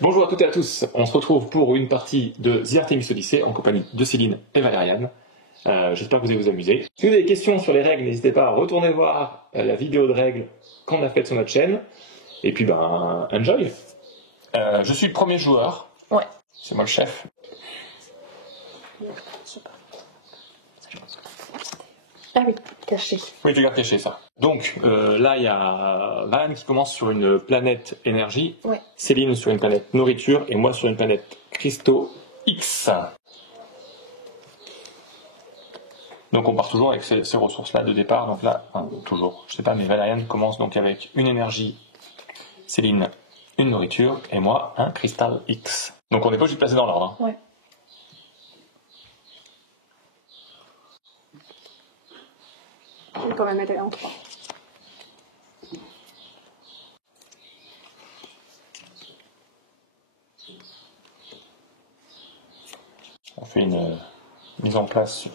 Bonjour à toutes et à tous, on se retrouve pour une partie de The Artemis Odyssey en compagnie de Céline et Valériane. J'espère que vous allez vous amuser. Si vous avez des questions sur les règles, n'hésitez pas à retourner voir la vidéo de règles qu'on a faite sur notre chaîne. Et puis enjoy. Je suis le premier joueur. Ouais. C'est moi le chef. Ah oui, caché. Oui, tu gardes caché ça. Donc là, il y a Van qui commence sur une planète énergie, Ouais. Céline sur une planète nourriture et moi sur une planète cristaux X. Donc on part toujours avec ces ressources-là de départ. Donc là, enfin, toujours, je sais pas, mais Valériane commence donc avec une énergie, Céline, une nourriture et moi un cristal X. Donc on n'est pas obligé de placer dans l'ordre. Hein. Ouais. On peut quand même mettre en 3. On fait une mise en place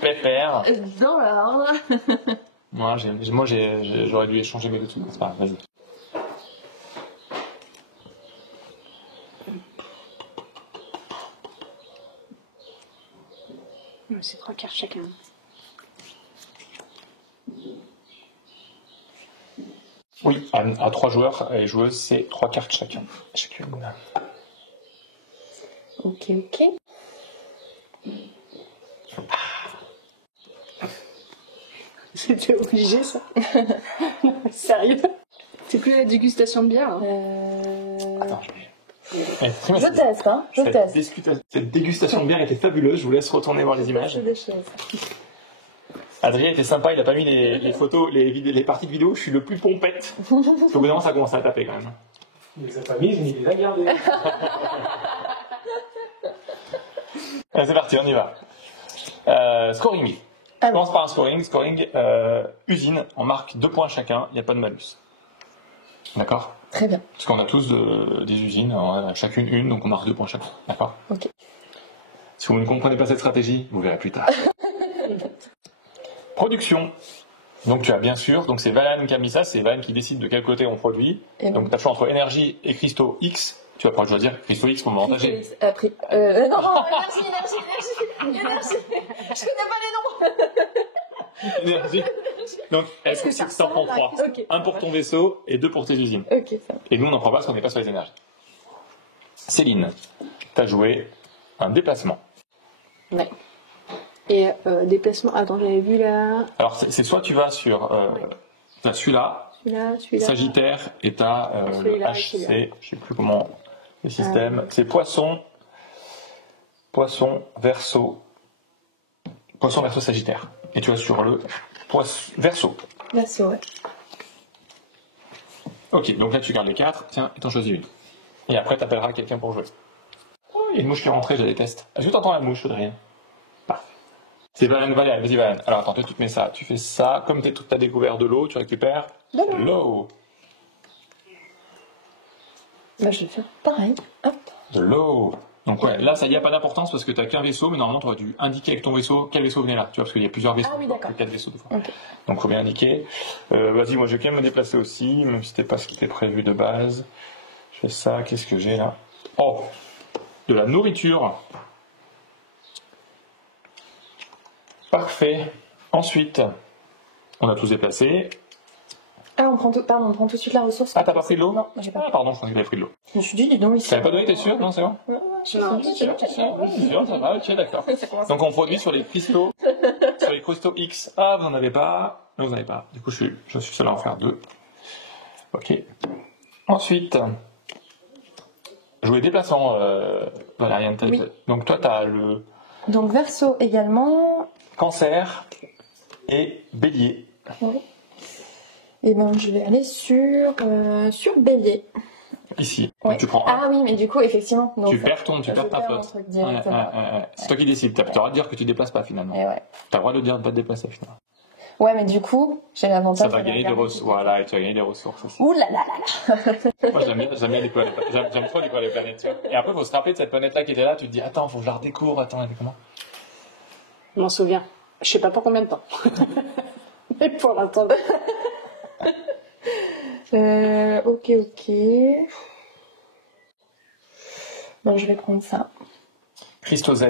pépère. Dans l'ordre. Moi, j'aurais dû échanger mes dessous. C'est pas grave, vas-y. C'est 3 cartes chacun. Oui, à 3 joueurs et joueuses, c'est 3 cartes chacune. Ok. C'était obligé ça. Sérieux. C'est plus la dégustation de bière. Attends, Je teste, hein. Je teste. Cette dégustation de bière était fabuleuse. Je vous laisse retourner voir les images. C'est des choses. Adrien était sympa, il a pas mis les photos, les parties de vidéo. Je suis le plus pompette. Parce qu'au bout d'un moment, ça commence à taper quand même. Il les a pas mises, mais il les a gardées. Allez, c'est parti, on y va. Scoring. Je commence par un scoring. Scoring, usine, on marque 2 points chacun, il n'y a pas de malus. D'accord ? Très bien. Parce qu'on a tous des usines, chacune une, donc on marque 2 points chacun. D'accord ? Ok. Si vous ne comprenez pas cette stratégie, vous verrez plus tard. Production. Donc tu as bien sûr, donc c'est Valériane qui a mis ça, c'est Valériane qui décide de quel côté on produit. Et donc tu as le choix entre énergie et cristaux X. Tu vas pouvoir choisir cristaux X pour m'avantager. Après. Non, énergie. Je connais pas les noms. Énergie. Donc, est-ce que tu en prends 3 Ok. 1 pour ton vaisseau et 2 pour tes usines. Ok, ça va. Et nous, on n'en prend pas parce qu'on n'est pas sur les énergies. Céline, tu as joué un déplacement. Ouais. Et déplacement. Attends, j'avais vu là. Alors, c'est soit tu vas sur t'as celui-là, Celui-là. Sagittaire, et tu as le Celui-là, HC, celui-là. je sais plus comment le système. C'est Poisson, Verseau, Sagittaire. Et tu vas sur le Verseau. Merci, ouais. Ok, donc là tu gardes les 4, tiens, et t'en choisis une. Et après t'appelleras quelqu'un pour jouer. Oh, il y a une mouche qui est rentrée, je la déteste. Est-ce que t'entends la mouche, Audrey? Parfait. C'est Valériane, vas-y Valériane. Alors attends, toi tu te mets ça, tu fais ça, comme t'as découvert de l'eau, tu récupères l'eau. Bah, je vais faire pareil. Hop. De l'eau. Donc ouais, là il n'y a pas d'importance parce que t'as qu'un vaisseau, mais normalement tu aurais dû indiquer avec ton vaisseau quel vaisseau venait là, tu vois, parce qu'il y a plusieurs vaisseaux. Ah oui, d'accord. 4 vaisseaux de fois. Ok. Donc faut bien indiquer. Vas-y, moi je vais quand même me déplacer aussi, même si c'était pas ce qui était prévu de base. Je fais ça, qu'est-ce que j'ai là? Oh, de la nourriture. Parfait. Ensuite, on a tous déplacé. Ah, on prend tout de suite la ressource. Ah, t'as pas pris de l'eau? Non, j'ai pas Ah, pris. pardon, je pensais que t'avais pris de l'eau. Je me suis dit, dis donc, ici. T'avais pas donné, t'es sûr? Non, c'est bon? Ouais, je suis Non, sûr. Ça va, ok, d'accord. Ça commence. Donc on produit sur les cristaux X. Ah, vous n'en avez pas? Non, vous n'en avez pas. Du coup, je suis seul à en faire 2. Ok. Ensuite, jouer déplaçant, Valériane. Oui. Donc toi, t'as le Donc, Verseau également. Cancer et Bélier. Oui. Et ben, je vais aller sur Bélier. Ici. Ouais. Donc tu prends un. Ah oui, mais du coup, effectivement. Donc, Tu perds ta je flotte. perds mon truc Ouais, directement. C'est toi qui décides. T'as le droit de dire que tu déplaces pas finalement. Et ouais. T'as le droit de dire de pas te déplacer finalement. Ouais, mais du coup, j'ai l'avantage. Ça va gagner des ressources. Voilà, et tu vas gagner des ressources aussi. Ouh là là là là. Moi j'aime bien les planètes. J'aime trop découvrir les planètes. Tu vois. Et après, il faut se rappeler de cette planète-là qui était là. Tu te dis, attends, faut que je la redécouvre. Attends, elle est comment? Je m'en souviens. Je sais pas pour combien de temps. Mais pour l'instant. Ok. Bon, je vais prendre ça. Christo Z.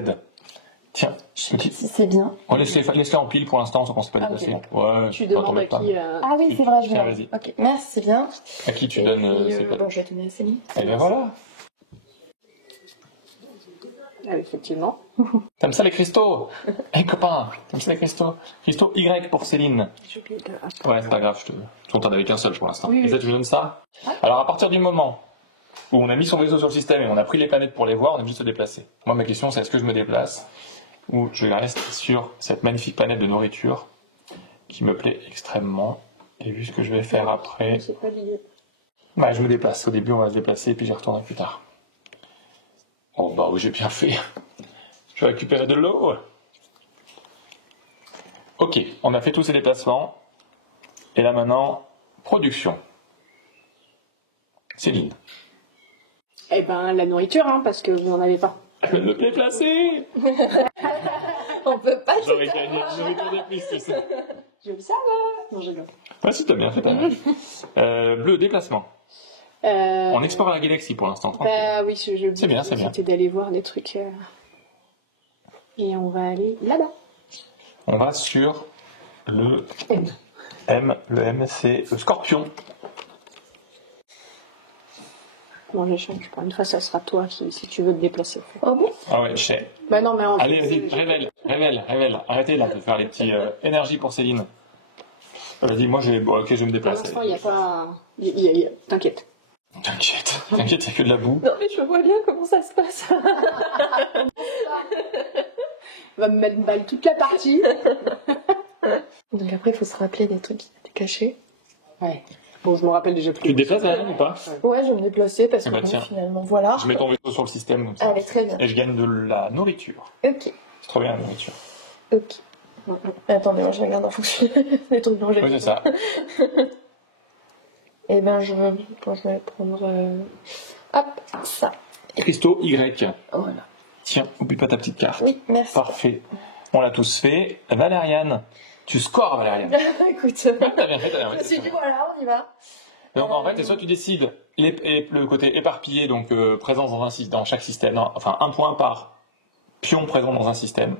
Tiens, Je sais pas si c'est bien. on laisse-les en pile pour l'instant, on ne s'est pas Ah, ok, déplacé. d'accord. Ouais, Tu pas demandes à t'embête pas. qui Ah oui, c'est vrai, je Tiens, vais. vas-y. Ok, merci, c'est bien. À qui tu Et donnes puis, ces cadeaux? bon, je vais donner à Céline. Et bien voilà. Ah, effectivement. T'aimes ça les cristaux? Hey copain, t'aimes ça les cristaux? Cristaux Y pour Céline. J'ai oublié de... Ouais, c'est pas grave, on t'en avait qu'un seul pour l'instant. Oui, Et ça, oui. tu me donnes ça? Alors, à partir du moment où on a mis son vaisseau sur le système et on a pris les planètes pour les voir, on est obligé de se déplacer. Moi, ma question, c'est est-ce que je me déplace ou je reste sur cette magnifique planète de nourriture qui me plaît extrêmement. Et vu ce que je vais faire après, C'est pas l'idée. bah, je me déplace. Au début, on va se déplacer et puis j'y retournerai plus tard. Oh, bah oui, j'ai bien fait. Je vais récupérer de l'eau. Ok, on a fait tous ces déplacements. Et là maintenant, production. Céline. Eh ben, la nourriture, hein, parce que vous n'en avez pas. Je vais me déplacer. On peut pas. J'aurais gagné, j'aurais gagné plus que ça. Je le savais. Non, je rigole. Ah si, t'as bien fait, t'as bien fait. Bleu, déplacement. On explore la galaxie pour l'instant, tranquille. Bah oui, C'est bien, c'est bien. C'était d'aller voir des trucs. Et on va aller là-bas. On va sur le M. M. Le M, c'est le scorpion. Bon, j'échange. Pour une fois, ça sera toi si tu veux te déplacer. Oh bon? Ah ouais, je sais. Bah non, mais en Allez, fait, vas-y, révèle. Arrêtez là de faire les petits énergies pour Céline. Vas-y, moi j'ai. Bon, ok, je vais me Pour déplacer. l'instant, il n'y a pas. T'inquiète. T'inquiète, il y a que de la boue. Non, mais je vois bien comment ça se passe. On va me mettre balle toute la partie. Donc après, il faut se rappeler des trucs qui étaient cachés. Ouais. Bon, je me rappelle déjà plus. Tu te déplaces, Ariane, ou pas? Ouais, je vais me déplacer parce que Eh ben, bon, tiens. finalement, voilà. Je mets ton vaisseau sur le système comme ça. Allez, très bien. Et je gagne de la nourriture. Ok, C'est trop bien la nourriture. ok. Attendez, moi je regarde en fonction des trucs dont j'ai Oui, c'est ça. Et ben, je vais prendre. Hop, ça. Cristaux Y. Voilà. Tiens, oublie pas ta petite carte. Oui, merci. Parfait. On l'a tous fait. Valériane. Tu scores, Valériane. Écoute, T'as bien fait, t'as bien je me fait. suis dit, voilà, on y va. Donc en fait, c'est soit tu décides le côté éparpillé, donc présence dans chaque système, non, enfin un point par pion présent dans un système,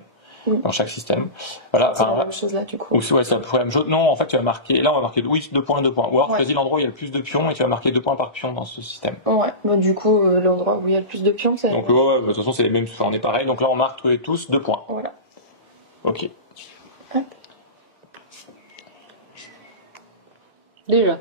Oui. dans chaque système. Voilà. C'est la Enfin, même chose là, du coup. ou ouais, c'est à peu près la même chose. Non, en fait, tu vas marquer. Là, on va marquer oui, 2 points, 2 points. Ou alors, tu Ouais. choisis l'endroit où il y a le plus de pions et tu vas marquer 2 points par pion dans ce système. Ouais, bah, du coup, l'endroit où il y a le plus de pions, c'est. Donc, ouais, de toute façon, c'est les mêmes. Enfin, on est pareil. Donc là, on marque tous 2 points. Voilà. Ok. Hop. Déjà.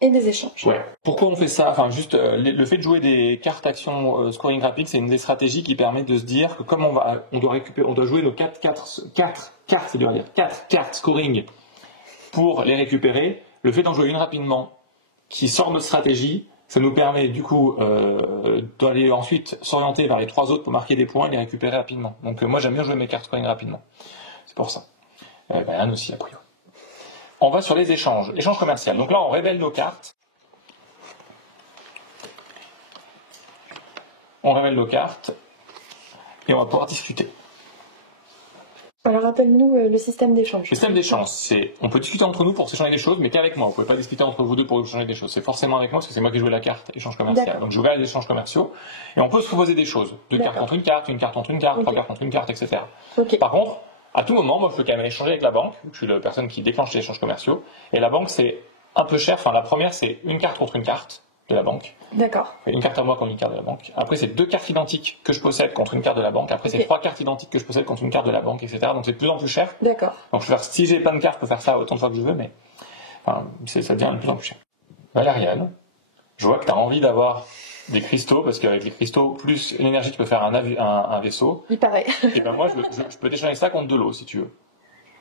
Et des échanges. Ouais. Pourquoi on fait ça? Enfin, juste le fait de jouer des cartes action scoring rapide, c'est une des stratégies qui permet de se dire que comme on doit jouer nos 4 cartes, c'est dur à dire, 4 cartes scoring pour les récupérer. Le fait d'en jouer une rapidement, qui sort notre stratégie, ça nous permet du coup d'aller ensuite s'orienter vers les 3 autres pour marquer des points et les récupérer rapidement. Donc moi j'aime bien jouer mes cartes scoring rapidement. C'est pour ça. Anne aussi a priori. On va sur les échanges. Échange commercial. Donc là, on révèle nos cartes. On révèle nos cartes. Et on va pouvoir discuter. Alors, rappelle-nous le système d'échange. Le système d'échange, c'est on peut discuter entre nous pour s'échanger des choses, mais qu'avec moi. Vous pouvez pas discuter entre vous deux pour échanger des choses. C'est forcément avec moi parce que c'est moi qui joue la carte échange commercial. D'accord. Donc je vais les échanges commerciaux. Et on peut se proposer des choses. 2 cartes D'accord. contre une carte contre une carte, Ok. 3 cartes contre une carte, etc. Ok. Par contre, à tout moment, moi, je peux quand même échanger avec la banque. Je suis la personne qui déclenche les échanges commerciaux. Et la banque, c'est un peu cher. Enfin, la première, c'est une carte contre une carte de la banque. D'accord. Une carte à moi contre une carte de la banque. Après, c'est 2 cartes identiques que je possède contre une carte de la banque. Après, c'est Ok. 3 cartes identiques que je possède contre une carte de la banque, etc. Donc, c'est de plus en plus cher. D'accord. Donc, je peux faire, si j'ai plein de cartes, je peux faire ça autant de fois que je veux, mais enfin, ça devient de plus en plus cher. Valériane, je vois que tu as envie d'avoir des cristaux, parce qu'avec les cristaux, plus l'énergie, tu peux faire un vaisseau. Il paraît. Et ben moi, je peux t'échanger ça contre de l'eau, si tu veux.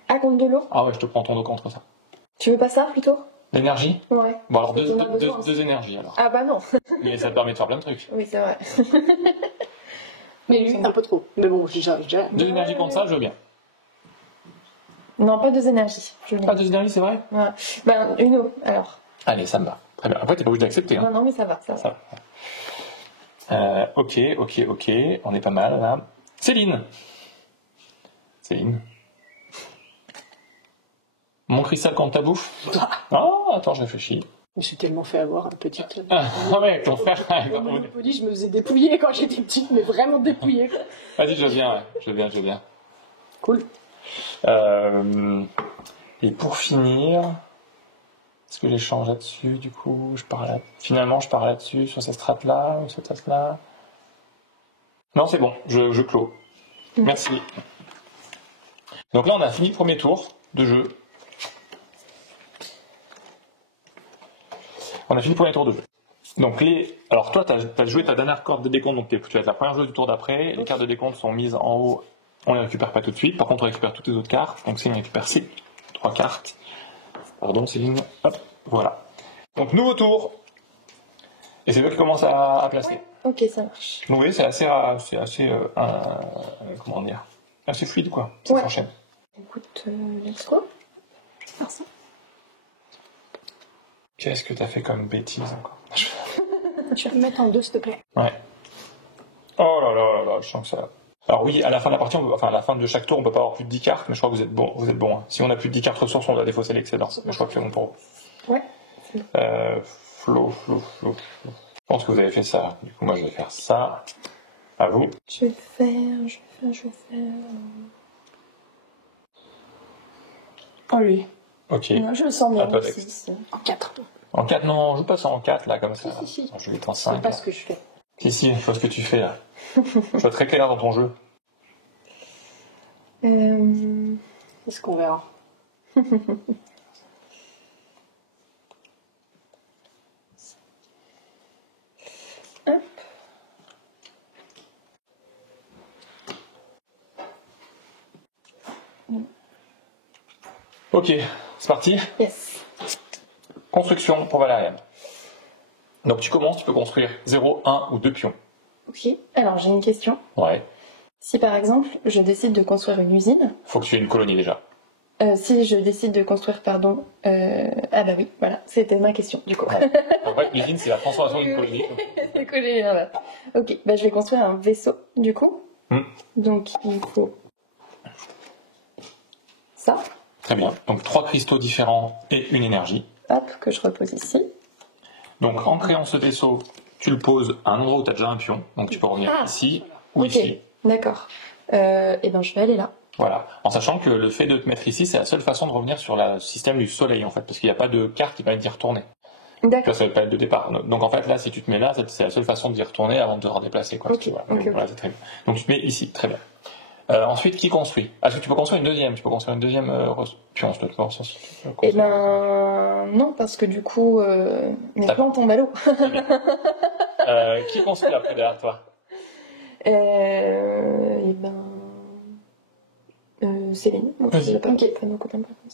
Ah, contre de l'eau? Ah ouais, je te prends ton eau contre ça. Tu veux pas ça plutôt? L'énergie? Ouais. Bon, alors Parce que t'en as besoin. deux énergies, alors. Ah, bah non. Mais ça te permet de faire plein de trucs. Oui, c'est vrai. Mais lui, un peu trop. Mais bon, déjà. 2 énergies contre ça, je veux bien. Non, pas 2 énergies. Je veux bien. Pas 2 énergies, c'est vrai? Ouais. Ben, une eau, alors. Allez, ça me va. Très bien. Après, t'es pas obligé d'accepter, hein. Non, non, mais ça va, ça va. Ça va. Ok. On est pas mal, là. Céline. Mon cristal contre ta bouffe? Ah, attends, je réfléchis. Je me suis tellement fait avoir, petite. Non mais ton frère... Au Monopoly, je me faisais dépouiller quand j'étais petite, mais vraiment dépouiller. Quoi. Vas-y, je viens, je viens. Cool. Et pour finir, est-ce que j'échange là-dessus, du coup, finalement, je pars là-dessus, sur cette strate-là, ou cette strate-là. Non, c'est bon, je clôt. Merci. Donc là, on a fini le premier tour de jeu. On a fini le premier tour de jeu. Donc alors toi, tu as joué ta dernière carte de décompte, donc tu vas être la première joueuse du tour d'après. Les cartes de décompte sont mises en haut, on les récupère pas tout de suite. Par contre, on récupère toutes les autres cartes. Donc Céline récupère 3 cartes. Pardon Céline. Hop, voilà. Donc nouveau tour. Et c'est toi qui commence à placer. Ouais. Ok, ça marche. Donc, vous voyez, c'est assez comment dire, assez fluide quoi. Ça s'enchaîne. Écoute, let's go. Faire ça. Qu'est-ce que t'as fait comme bêtise encore? Je vais me mettre en 2, s'il te plaît. Ouais. Oh là là là, je sens que ça... Alors oui, à la fin de la partie, à la fin de chaque tour, on peut pas avoir plus de 10 cartes, mais je crois que vous êtes bon. Hein. Si on a plus de 10 cartes ressources, on doit défausser l'excédent. Mais je crois que c'est bon pour vous. Ouais. Flo. Je pense que vous avez fait ça. Du coup, moi, je vais faire ça. À vous. Je vais faire. Oh lui. Ok. Non, je le sens bien À toi, aussi. Dex. En 4. En 4, non, joue pas ça en 4, là, comme ça. Si. Je vais être en C'est 5. pas ce que je fais. Si, je vois ce que tu fais, là. Je vois très clair dans ton jeu. Est-ce qu'on verra? Hop. Ok, c'est parti. Yes. Construction pour Valériane. Donc tu commences, tu peux construire 0, 1 ou 2 pions. Ok. Alors, j'ai une question. Ouais. Si par exemple, je décide de construire une usine, Faut que tu aies une colonie déjà. si je décide de construire, pardon, ah bah oui, voilà, c'était ma question, du coup. Ouais. En fait, l'usine, c'est la transformation d'une colonie. C'est collé là-bas. Ok, bah je vais construire un vaisseau, du coup. Donc, il faut ça. Très bien. Donc 3 cristaux différents et une énergie. Hop, que je repose ici. Donc en créant ce vaisseau, tu le poses à un endroit où tu as déjà un pion. Donc tu peux revenir ici ou Ok, ici. d'accord. Et ben je vais aller là. Voilà. En sachant que le fait de te mettre ici, c'est la seule façon de revenir sur le système du soleil en fait. Parce qu'il n'y a pas de carte qui permet d'y retourner. D'accord. Ça va pas être de départ. Donc en fait là, si tu te mets là, c'est la seule façon d'y retourner avant de te redéplacer. Quoi, Ok, ok. Voilà, c'est très bien. Donc tu te mets ici, très bien. Ensuite, qui construit? Est-ce que tu peux construire une deuxième? Tu peux construire une deuxième pion, je te le pense. Eh ben non, parce que du coup, mes plans tombent à l'eau. Qui construit après derrière toi? Eh ben... Céline. Vas-y. Ok.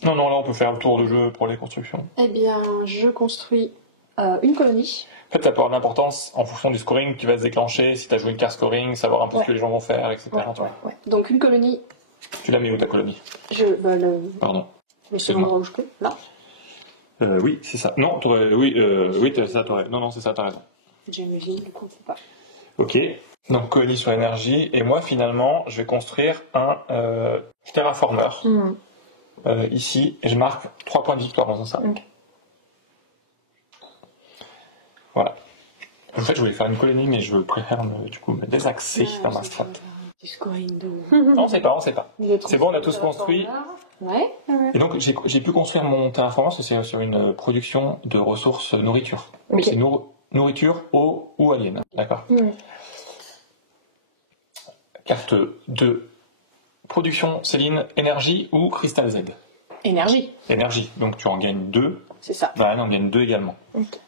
Non, là on peut faire le tour de jeu pour les constructions. Eh bien, je construis une colonie. En fait, ça peut avoir de l'importance en fonction du scoring qui va se déclencher, si tu as joué une carte scoring, savoir un peu ce que les gens vont faire, etc. Ouais. Donc une colonie. Tu la mets où ta colonie? Pardon. Le second endroit où je peux. Là. Oui, c'est ça. Non, c'est ça, t'aurais. Non, c'est ça, t'as raison. J'ai une usine, du coup, on peut pas. Ok. Donc colonie sur l'énergie, et moi finalement, je vais construire un terraformer ici, et je marque 3 points de victoire dans ça. Okay. Voilà. En fait, je voulais faire une colonie, mais je préfère me désaxer dans ma strat. Du scoring de... Non, on sait pas. C'est bon, on a tous construit. Ouais. Et donc, j'ai pu construire mon terraformer, parce que c'est sur une production de ressources nourriture. Okay. C'est nourriture, eau ou alien. D'accord. Carte 2. Production, Céline, énergie ou cristal Z? Énergie. Énergie. Donc, tu en gagnes 2. C'est ça. Ouais, on en gagne 2 également. Okay.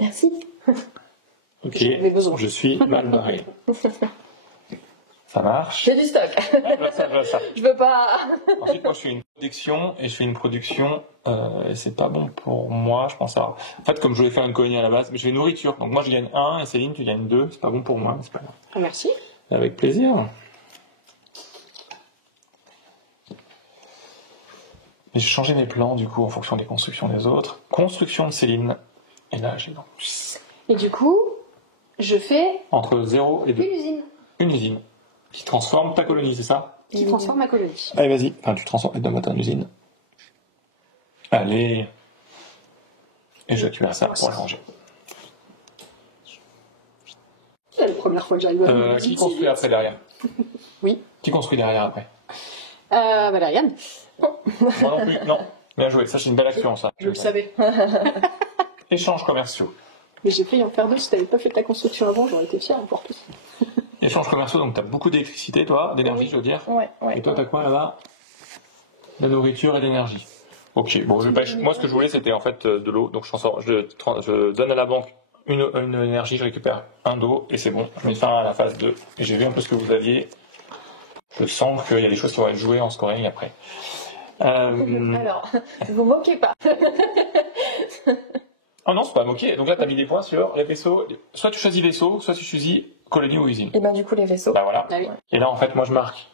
Merci. Ok, j'avais besoin. Je suis mal barré. Ça marche. J'ai du stock. Ça. Je veux pas. Ensuite, moi, je fais une production et je fais une production et c'est pas bon pour moi, je pense. En fait, comme je voulais faire une colonie à la base, mais je fais nourriture. Donc moi, je gagne 1 et Céline, tu gagnes 2. C'est pas bon pour moi, mais c'est pas grave. Ah, merci. Avec plaisir. Et j'ai changé mes plans, du coup, en fonction des constructions des autres. Construction de Céline. Et là, j'ai donc... Et du coup, je fais... Entre 0 et 2. Une usine. Une usine. Qui transforme ta colonie, c'est ça? Qui transforme ma colonie. Allez, vas-y. Enfin, tu transformes. Donne-moi ta usine. Allez. Et je récupère ça pour le ranger. C'est la première fois que j'arrive à Qui construit après derrière? Oui. Qui construit derrière après? Valériane. Moi non plus, non. Bien joué, ça c'est une belle action ça. Je le savais. Échanges commerciaux. Mais j'ai failli en faire deux. Si t'avais pas fait ta construction avant, j'aurais été fière encore plus. Échanges commerciaux, donc t'as beaucoup d'électricité toi, d'énergie je veux dire. Ouais, ouais. Et toi t'as quoi là-bas? La nourriture et l'énergie. Ok, bon, moi ce que je voulais c'était en fait de l'eau, donc je donne à la banque une énergie, je récupère un d'eau et c'est bon, je mets fin à la phase 2. Et j'ai vu un peu ce que vous aviez. Je sens qu'il y a des choses qui vont être jouées en scoring après. Alors, vous moquez pas. Oh non, c'est pas moqué. Donc là, t'as mis des points sur les vaisseaux. Soit tu choisis vaisseau, soit tu choisis colonie ou usine. Et ben du coup, les vaisseaux. Bah voilà. Ah oui. Et là, en fait, moi, je marque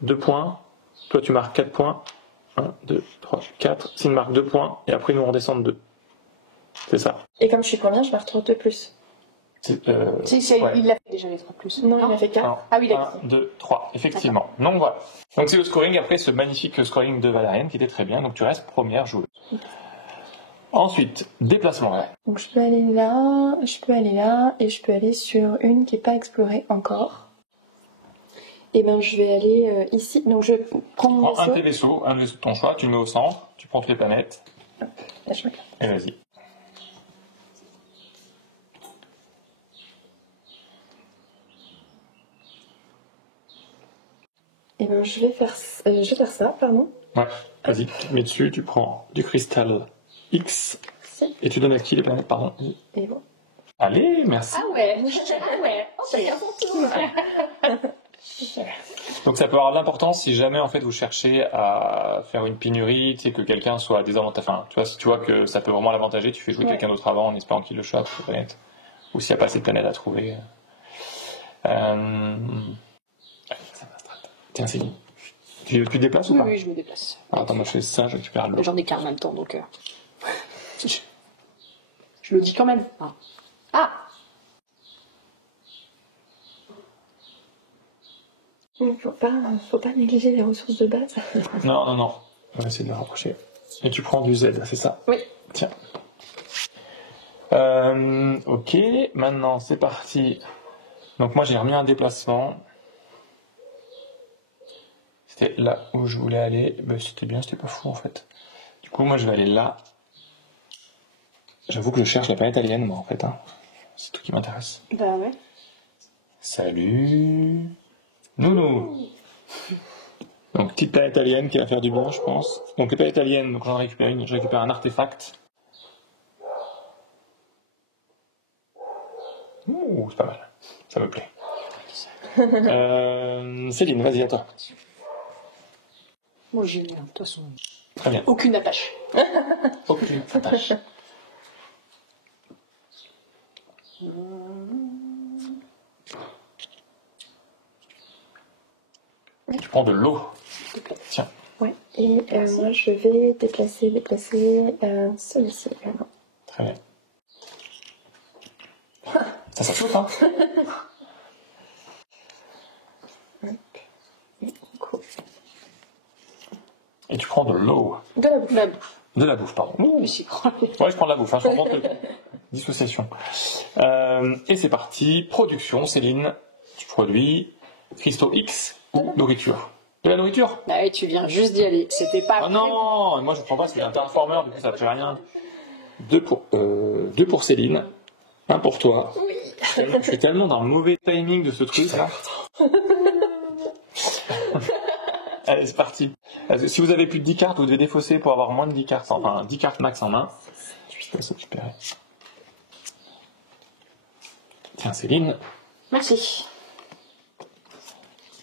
2 points. Toi, tu marques 4 points. 1, 2, 3, 4. S'il marque 2 points, et après, nous, on redescend de 2. C'est ça. Et comme je suis première, je marque 3 de plus. Si, ouais. il l'a fait déjà les 3 plus. Non, il m'a fait 4. Ah oui, d'accord. 1, 2, 3, effectivement. Donc voilà. Donc c'est le scoring, après ce magnifique scoring de Valériane qui était très bien. Donc tu restes première joueuse. Ensuite, déplacement. Donc je peux aller là, je peux aller là, et je peux aller sur une qui n'est pas explorée encore. Et ben je vais aller ici. Donc je prends Tu mon prends vaisseau. un des vaisseaux de ton choix, tu le mets au centre, tu prends toutes les planètes, Là, je me garde. et vas-y. Et ben je vais faire ça, pardon. Ouais, vas-y, tu te mets dessus, tu prends du cristal X, Si. et tu donnes à qui les planètes, pardon? Et bon. Allez, merci. Ah ouais. Ah ouais. Oh, c'est bien son tour. Donc ça peut avoir de l'importance si jamais en fait vous cherchez à faire une pénurie, tu sais que quelqu'un soit désavantagé. Enfin, tu vois que ça peut vraiment l'avantager, tu fais jouer quelqu'un d'autre avant en espérant qu'il le chope, cette planète. Ou s'il n'y a pas assez de planètes à trouver. Tiens, c'est dit. Tu te déplaces ou Oui, pas? oui, je me déplace. Alors, attends, moi je fais ça, je récupère l'eau. J'en ai qu'un en même temps, donc... Je le dis quand même. Ah. Il faut pas négliger les ressources de base. Non, non, non. On va essayer de le rapprocher. Et tu prends du Z, c'est ça? Oui. Tiens. Ok, maintenant c'est parti. Donc moi j'ai remis un déplacement. C'était là où je voulais aller. Ben, c'était bien, c'était pas fou en fait. Du coup moi je vais aller là. J'avoue que je cherche la planète alien moi en fait. Hein. C'est tout qui m'intéresse. Bah ouais. Salut Nounou. Donc petite planète alien qui va faire du bien je pense. Donc les planètes aliens, donc j'en récupère une, je récupère un artefact. Ouh, c'est pas mal. Ça me plaît. Céline, vas-y, à toi. Bon, j'ai rien, de toute façon. Très bien. Aucune attache. Aucune attache. Tu prends de l'eau. Tiens. Ouais. Et moi je vais déplacer celui-ci également. Très bien. Ça chauffe, hein? Cool. Et tu prends de l'eau. De la bouffe. La bouffe. De la bouffe, pardon. Oui, si. Ouais, je prends de la bouffe, hein, je prends de dissociation. Et c'est parti. Production, Céline. Tu produis cristaux X ou nourriture. De la nourriture? Ah oui, tu viens juste d'y aller. C'était pas... Oh non, moi je prends pas, c'est un terraformer, du coup ça fait rien. 2 pour Céline, 1 pour toi. Oui. Je suis tellement dans le mauvais timing de ce truc là. Allez, c'est parti. Si vous avez plus de 10 cartes, vous devez défausser pour avoir moins de 10 cartes, enfin 10 cartes max en main. Je vais récupérer. Tiens, Céline. Merci.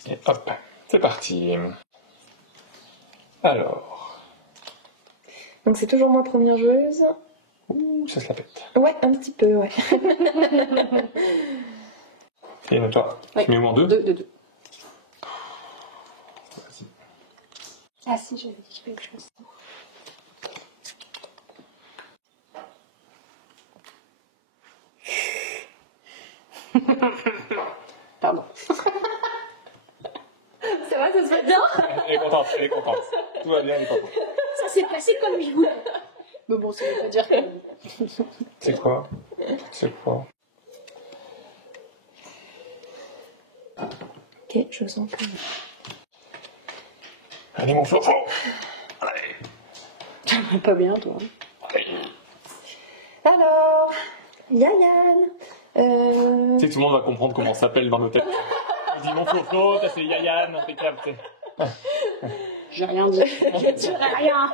Et hop, c'est parti. Alors. Donc c'est toujours moi première joueuse. Ouh, ça se la pète. Ouais, un petit peu, ouais. Et toi, Oui. tu mets au moins 2? Deux. Vas-y. Ah si, j'avais dit quelque chose. Pardon. C'est vrai, ça se fait bien. Elle est contente, elle est contente. Tout va bien, elle est contente. Ça s'est passé comme je voulais. Mais bon, ça veut pas dire que... C'est quoi? C'est quoi? Ok, je sens que... Allez, mon flot. Allez. Pas bien, toi. Allez. Alors, Yayan. Tu sais que tout le monde va comprendre comment on s'appelle dans nos têtes. On dit mon flot, ça c'est Yayan, impeccable. J'ai rien dit. Je dirai rien.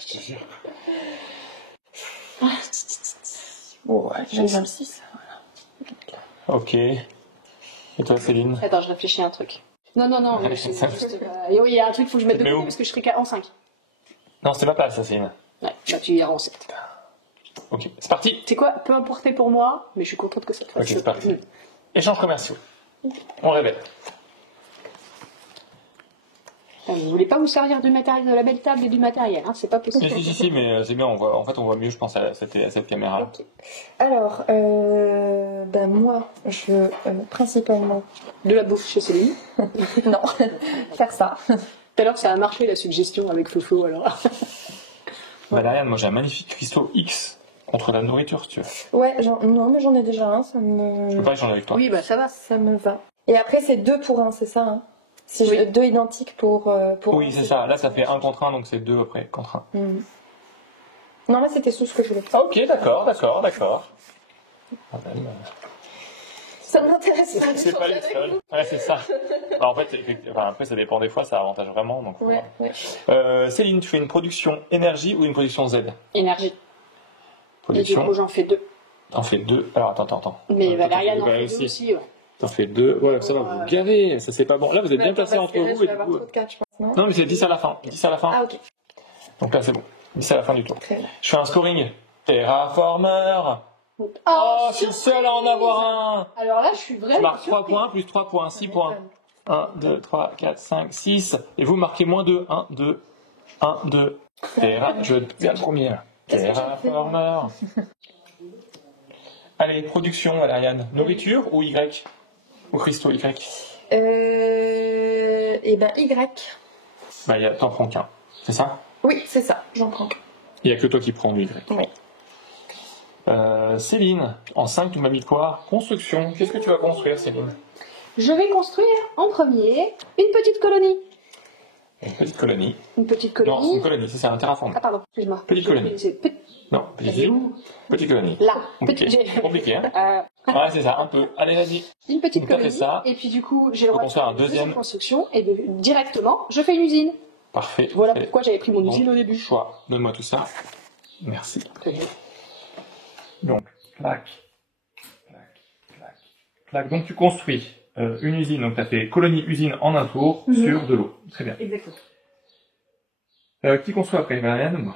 Je te jure. Bon, ouais, j'aime bien le 6. Ok. Et toi, Céline? Attends, je réfléchis à un truc. Non, Allez, c'est ça- juste... oui, il y a un truc, faut que je mette de Mais côté où parce que je serai qu'à en 5. Non, c'est pas ça, Céline. Ouais, bah tu iras en 7. Ok, c'est parti. C'est quoi? Peu importe pour moi, mais je suis contente que ça te fasse. Ok, c'est parti. Échanges commerciaux. On révèle. Vous voulez pas vous servir du matériel, de la belle table et du matériel, hein, c'est pas possible. Si, mais c'est bien, on voit, en fait, on voit mieux, je pense, à cette caméra-là. Ok. Alors, ben moi, je veux principalement... De la bouffe chez Céline. Non, faire ça. Tout à l'heure, ça a marché la suggestion avec Fofo, alors. Valériane, moi j'ai un magnifique cristaux X contre la nourriture, si tu veux. Ouais, non, mais j'en ai déjà un, ça Je peux pas échanger avec toi. Oui, bah ça va. ça me va. Et après, c'est 2 pour 1, c'est ça, hein? Si Oui. je... 2 identiques pour Oui, un, c'est ça. Là, ça fait 1 contre 1, donc c'est 2 après, contre 1. Non, là, c'était sous ce que je voulais. Ok, d'accord. Ah, ben, Ça m'intéresse pas. c'est pas les seuls. Ouais, c'est ça. Bah, en fait, après, ça dépend des fois, ça avantage vraiment. Donc, Ouais, ouais. Céline, tu fais une production énergie ou une production Z? Énergie. Et du Production. coup, j'en fais 2. T'en fais 2. Alors, attends. Mais Valériane en Bah, fait 2 aussi, ouais. T'en fais 2. Ouais, ça va vous gaver. Ça, c'est pas bon. Là, vous êtes bien placés entre vous. Je Et vais du avoir coup... trop de 4, je pense. Non, Non, mais c'est 10 à la fin. 10 à la fin. Ah, ok. Donc là, c'est bon. 10 à la fin du tour. Très bien. Je fais un scoring. Terraformer. Oh, je suis le seul à en avoir un. Alors là, je suis Je vraiment. marque 3 points, plus 3 points, 6 points. 1, 2, 3, 4, 5, 6. Et vous marquez moins 2. 1, 2, 1, 2. Je vais bien le premier. Là. Terraformer. Allez, production, Valériane. Nourriture ou Y? Ou cristaux Y? Et ben, Y. Bah, t'en prends qu'un. C'est ça? Oui, c'est ça, j'en prends qu'un. Il n'y a que toi qui prends du Y. Oui. Céline, en 5, tu m'as mis quoi? Construction. Qu'est-ce que tu vas construire, Céline? Je vais construire en premier une petite colonie. Une petite colonie. Une petite Non, c'est colonie. une colonie, c'est un terraforme. Ah, pardon, excuse-moi. Petite colonie. C'est Non, petite ville. Petite colonie. là. Compliqué. Petit- Compliqué, hein? Ouais, c'est ça, un peu. Allez, vas-y. Une petite Donc, t'as fait colonie. ça. Et puis du coup, j'ai le Faut droit de construire faire un une deuxième deuxième. construction et directement, je fais une usine. Parfait. Voilà Allez. pourquoi j'avais pris mon Donc, usine au début. Choix. Donne-moi tout ça. Merci. Donc, clac. Donc, tu construis une usine. Donc, tu as fait colonie-usine en un tour sur de l'eau. Très bien. Exactement. Qui Construit après, Valériane? Moi,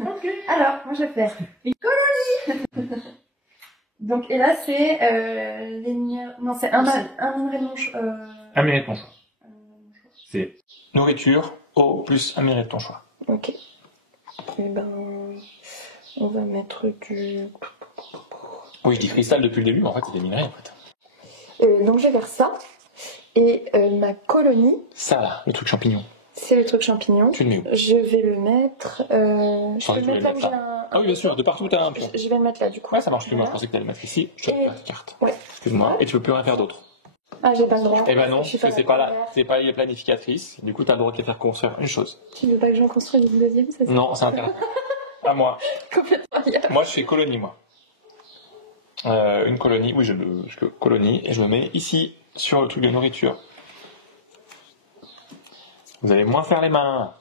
Ok, alors, moi je vais faire une colonie. Donc, et là c'est non, c'est un minerai non. un minerai de ton choix. C'est nourriture, eau, plus un minerai de ton choix. Ok. Et ben, on va mettre du. Oui, je dis cristal depuis le début, mais en fait, c'est des minerais, en fait. Donc, je vais faire ça. Et ma colonie, Ça, là, le truc champignon. c'est le truc champignon. Tu le mets où? Je vais le mettre. Je Attends, vais tu le veux mettre là le où mettre j'ai un. Ah oui, bien sûr, de partout, t'as un pion. Je vais le mettre là du coup. Ouais, ça marche plus. Moi, je Voilà. pensais que t'allais le mettre ici. Je te Et- donne ta carte. Ouais. Excuse-moi. Et tu peux plus rien faire d'autre. Ah, j'ai pas le droit. Eh ben non, Je suis parce que c'est pas d'accord. là. C'est pas les planificatrices. Du coup, t'as le droit de les faire construire une chose. Tu veux pas que j'en construise une deuxième, c'est ça? Non, c'est intéressant. À moi. Complètement ailleurs. Moi, je fais colonie, moi. Une colonie. Oui, je colonie. Et je le mets ici, sur le truc de nourriture. Vous allez moins faire les mains.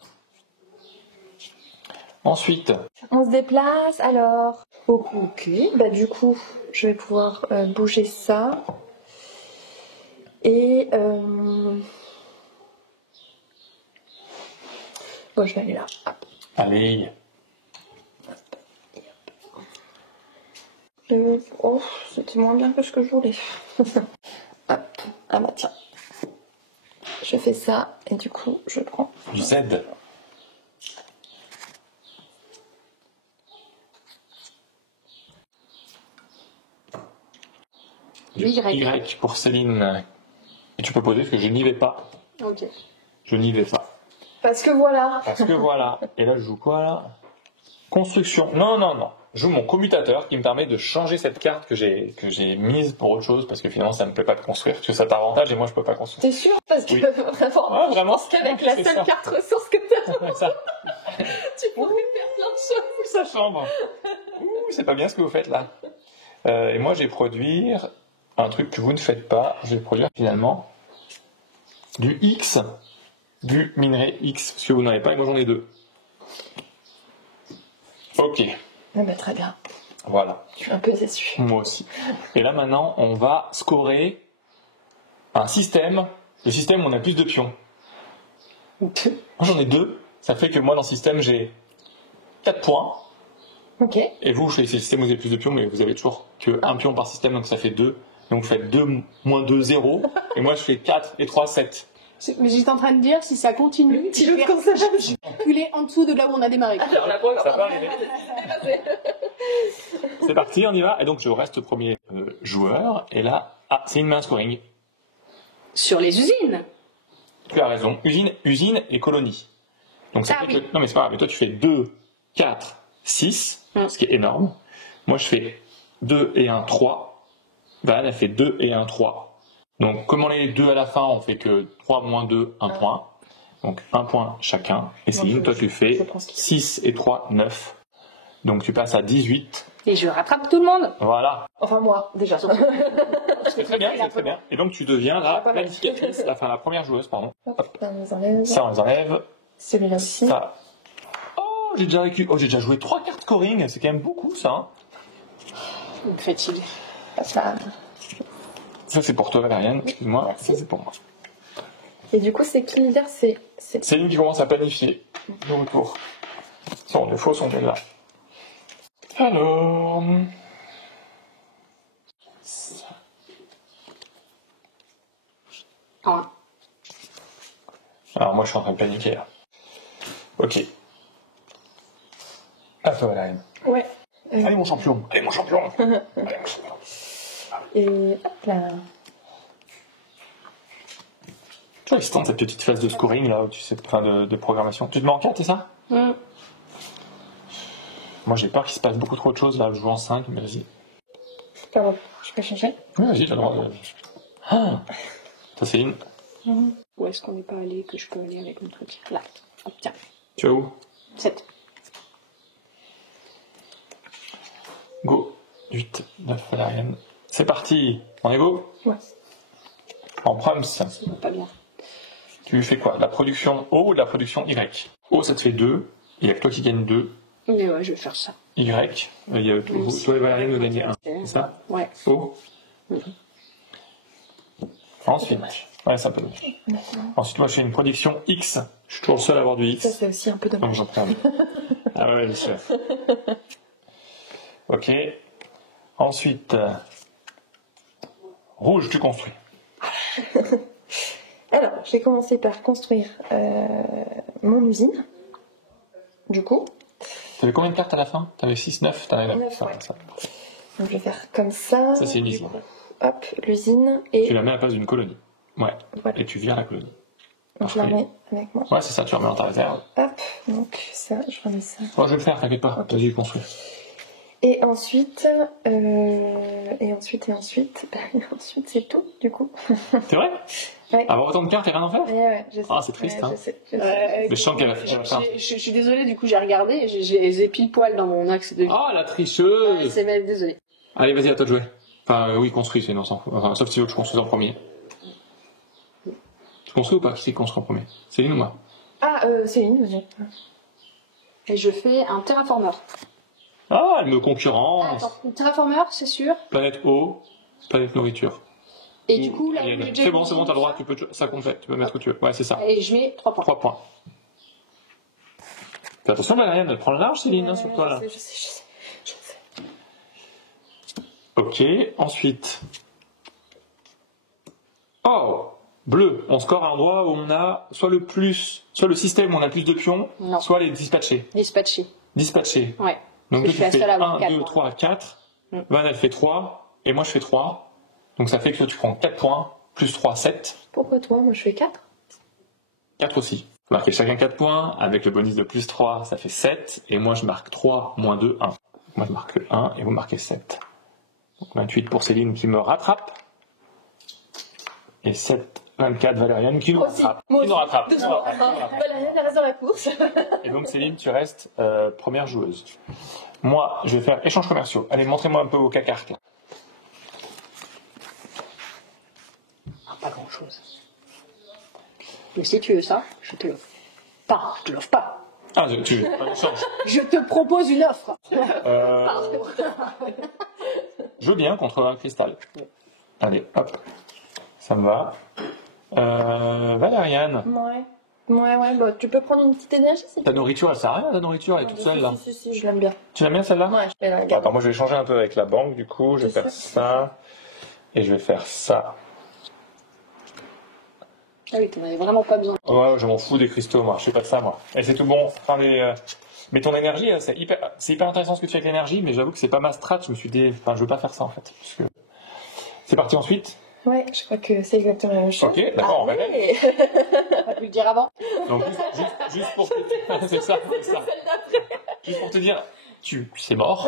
Ensuite, On se déplace alors. Ok. Bah du coup, je vais pouvoir bouger ça. Et bon, je vais aller là. Hop. allez. Oh, c'était moins bien que ce que je voulais. Hop. Ah bah tiens. Je fais ça et du coup, je prends. Du Z. Du Y. Y pour Céline. Et tu peux poser parce que je n'y vais pas. Ok. Je n'y vais pas. Parce que voilà. Parce que voilà. Et là, je joue quoi, là? Construction. Non, non, non. Je joue mon commutateur qui me permet de changer cette carte que j'ai mise pour autre chose, parce que finalement, ça me plaît pas de construire, parce que ça t'avantage et moi, je peux pas construire. T'es sûr? Parce que Oui. vraiment, Ouais, vraiment. je pense qu'avec la C'est seule ça. carte ressource que t'as, Ça, tu pourrais faire plein de choses. sa chambre. Ouh, c'est pas bien ce que vous faites, là. Et moi, je vais produire un truc que vous ne faites pas. Je vais produire, finalement, du X, du minerai X, parce que vous n'en avez pas, et moi, j'en ai 2. Ok. Ah bah, très bien. Voilà. Je suis un peu déçue. Moi aussi. Et là, maintenant, on va scorer un système. Le système où on a plus de pions. Moi, j'en ai 2. Ça fait que moi, dans le système, j'ai 4 points. Ok. Et vous, chez les systèmes où vous avez plus de pions, mais vous avez toujours que 1 pion par système, donc ça fait 2. Donc vous faites 2 moins 2, 0. Et moi, je fais 4 et 3, 7. Mais j'étais en train de dire, si ça continue, Tu veux qu'on s'appelle? reculer en dessous de là où on a démarré. Ça peut arriver. C'est parti, on y va. Et donc, je reste premier joueur. Et là, c'est une main scoring. Sur les usines. Tu as raison. Usine et colonie. Donc ça fait Oui. que... Non mais c'est pas grave. Mais toi tu fais 2, 4, 6, ce qui est énorme. Moi je fais 2 et 1, 3. Val elle fait 2 et 1, 3. Donc comme on est les 2 à la fin, on fait que 3 moins 2, 1 point. Donc 1 point chacun. Et Céline, toi tu fais 6 et 3, 9. Donc tu passes à 18. Et je rattrape tout le monde. Voilà. Enfin, moi, déjà. C'est très bien, c'est très bien. Et donc tu deviens la planificatrice, enfin la première joueuse, pardon. Hop, là, on les enlève. Ça on les enlève. Celui-là aussi. Ça. Oh, j'ai déjà joué 3 cartes scoring, c'est quand même beaucoup ça. Hein. Il me fatigue. Ça. Ça c'est pour toi Valériane, excuse-moi, Merci. ça c'est pour moi. Et du coup, c'est qui leader? C'est... Céline qui commence à planifier le retour. Son défaut sont là. Alors... Ah. Alors moi je suis en train de paniquer là. Ok. À toi Valériane. Ouais. Allez mon champion. Allez mon champion. Allez mon champion. Et hop là. Tu vois, excitante cette petite phase de scoring là, où tu sais, enfin de programmation. Tu te mets en 4, c'est ça? Moi j'ai peur qu'il se passe beaucoup trop de choses là, je joue en 5, mais vas-y. Pardon, je peux changer? Oui, vas-y, t'as le droit de... Ah. Toi Céline, Où est-ce qu'on n'est pas allé, que je peux aller avec mon truc? Là. Hop, tiens. tu vas où? 7. Go. 8, 9, Valériane. C'est parti. On est go? Ouais. En proms, Ça va pas bien. tu fais quoi? La production O ou la production Y? O, ça te fait 2. Il y a que toi qui gagne 2. Mais ouais, je vais faire ça. Y, il y a toi et Valériane, vous gagnez 1. C'est ça? Ouais. O. Ensuite, ouais, c'est un peu dommage. Ensuite, moi, je fais une production X. Je suis toujours le seul à avoir du Ça, X. c'est aussi un peu Donc, dommage. j'en prends un. Ah ouais, bien sûr. Ok. Ensuite, rouge, tu construis. Alors, j'ai commencé par construire mon usine. Du coup, T'avais combien de cartes à la fin? T'avais 6, 9? T'en avais 9. 9, ouais. donc je vais faire comme ça. Ça, c'est une Du usine. coup, hop, l'usine. Et Tu la mets à la place d'une colonie. Ouais. voilà. Et tu vires la colonie. Donc, je la Parfait. mets avec moi. Ouais, c'est ça, tu remets dans ta réserve. Hop, donc ça, je remets ça. Moi, je vais le faire, t'inquiète pas. Vas-y, construis. Et ensuite, ensuite, c'est tout, du coup. C'est vrai? Ouais. Avoir autant de cartes et rien en faire? Ouais, je sais. Ah, c'est triste, hein. Je sais. Mais je sens qu'elle va faire. Je suis désolée, du coup, j'ai regardé, j'ai pile poil dans mon axe de vie. Oh, la tricheuse! C'est même désolée. Allez, vas-y, à toi de jouer. Enfin, oui, construis, c'est non, sans... enfin, sauf si tu veux que je construise en premier. Tu construis ou pas? Qui c'est qui construit en premier? Céline ou moi? Ah, Céline, vas-y. Et je fais un terraformer. Ah, elle me Ah, concurrence! attends, terraformer, c'est sûr. Planète eau, planète nourriture. Et du coup, là, Alien. C'est bon, t'as le droit, tu peux... ça compte, tu peux mettre où tu veux. Ouais, c'est ça. Et je mets 3 points. 3 points. Fais attention, Valériane, elle prend le large, Céline, hein, sur toi, là. Je sais. Ok, ensuite. Oh, bleu. On score à un endroit où on a soit le système où on a plus de pions, Non. soit les dispatchés. Dispatché. Dispatchés. Ouais. Donc Je toi, suis la tu fais seule à avoir 1, 4 2, points. 3, 4. Mm. Van, elle fait 3. Et moi, je fais 3. Donc ça fait que toi, tu prends 4 points. Plus 3, 7. Pourquoi toi? Moi, je fais 4. 4 aussi. Vous marquez chacun 4 points. Avec le bonus de plus 3, ça fait 7. Et moi, je marque 3, moins 2, 1. Moi, je marque 1 et vous marquez 7. Donc 28 pour Céline qui me rattrape. Et 7, 24, Valériane qui nous rattrape. Qui nous rattrape. Valériane reste dans la course. Et donc Céline, tu restes première joueuse. Moi, je vais faire échanges commerciaux. Allez, montrez-moi un peu vos cartes là. Ah, pas grand-chose. Mais si tu veux ça, je te l'offre. Pas, je te l'offre pas. Ah, tu veux pas l'échange. Je te propose une offre. Je veux bien contre un cristal. Allez, hop. Ça me va. Valériane. Ouais, bah, tu peux prendre une petite énergie si tu Ta nourriture, elle sert à rien, ta nourriture, elle est toute seule là. Si, je l'aime bien. Tu l'aimes bien celle-là? Ouais, je vais la garder. Attends, moi je vais changer un peu avec la banque du coup. Je vais faire ça. Et je vais faire ça. Ah oui, t'en avais vraiment pas besoin. Ouais, je m'en fous des cristaux, moi. Je fais pas de ça, moi. Et c'est tout bon. Enfin, mais ton énergie, c'est hyper intéressant ce que tu fais avec l'énergie, mais j'avoue que c'est pas ma strat. Je me suis dit, je veux pas faire ça en fait. Parce que... C'est parti ensuite. Ouais, je crois que c'est exactement la même chose. Ok, d'accord, on va aller. On va pu le dire avant. Donc, juste pour te dire, c'est ça. Juste pour te dire, c'est mort.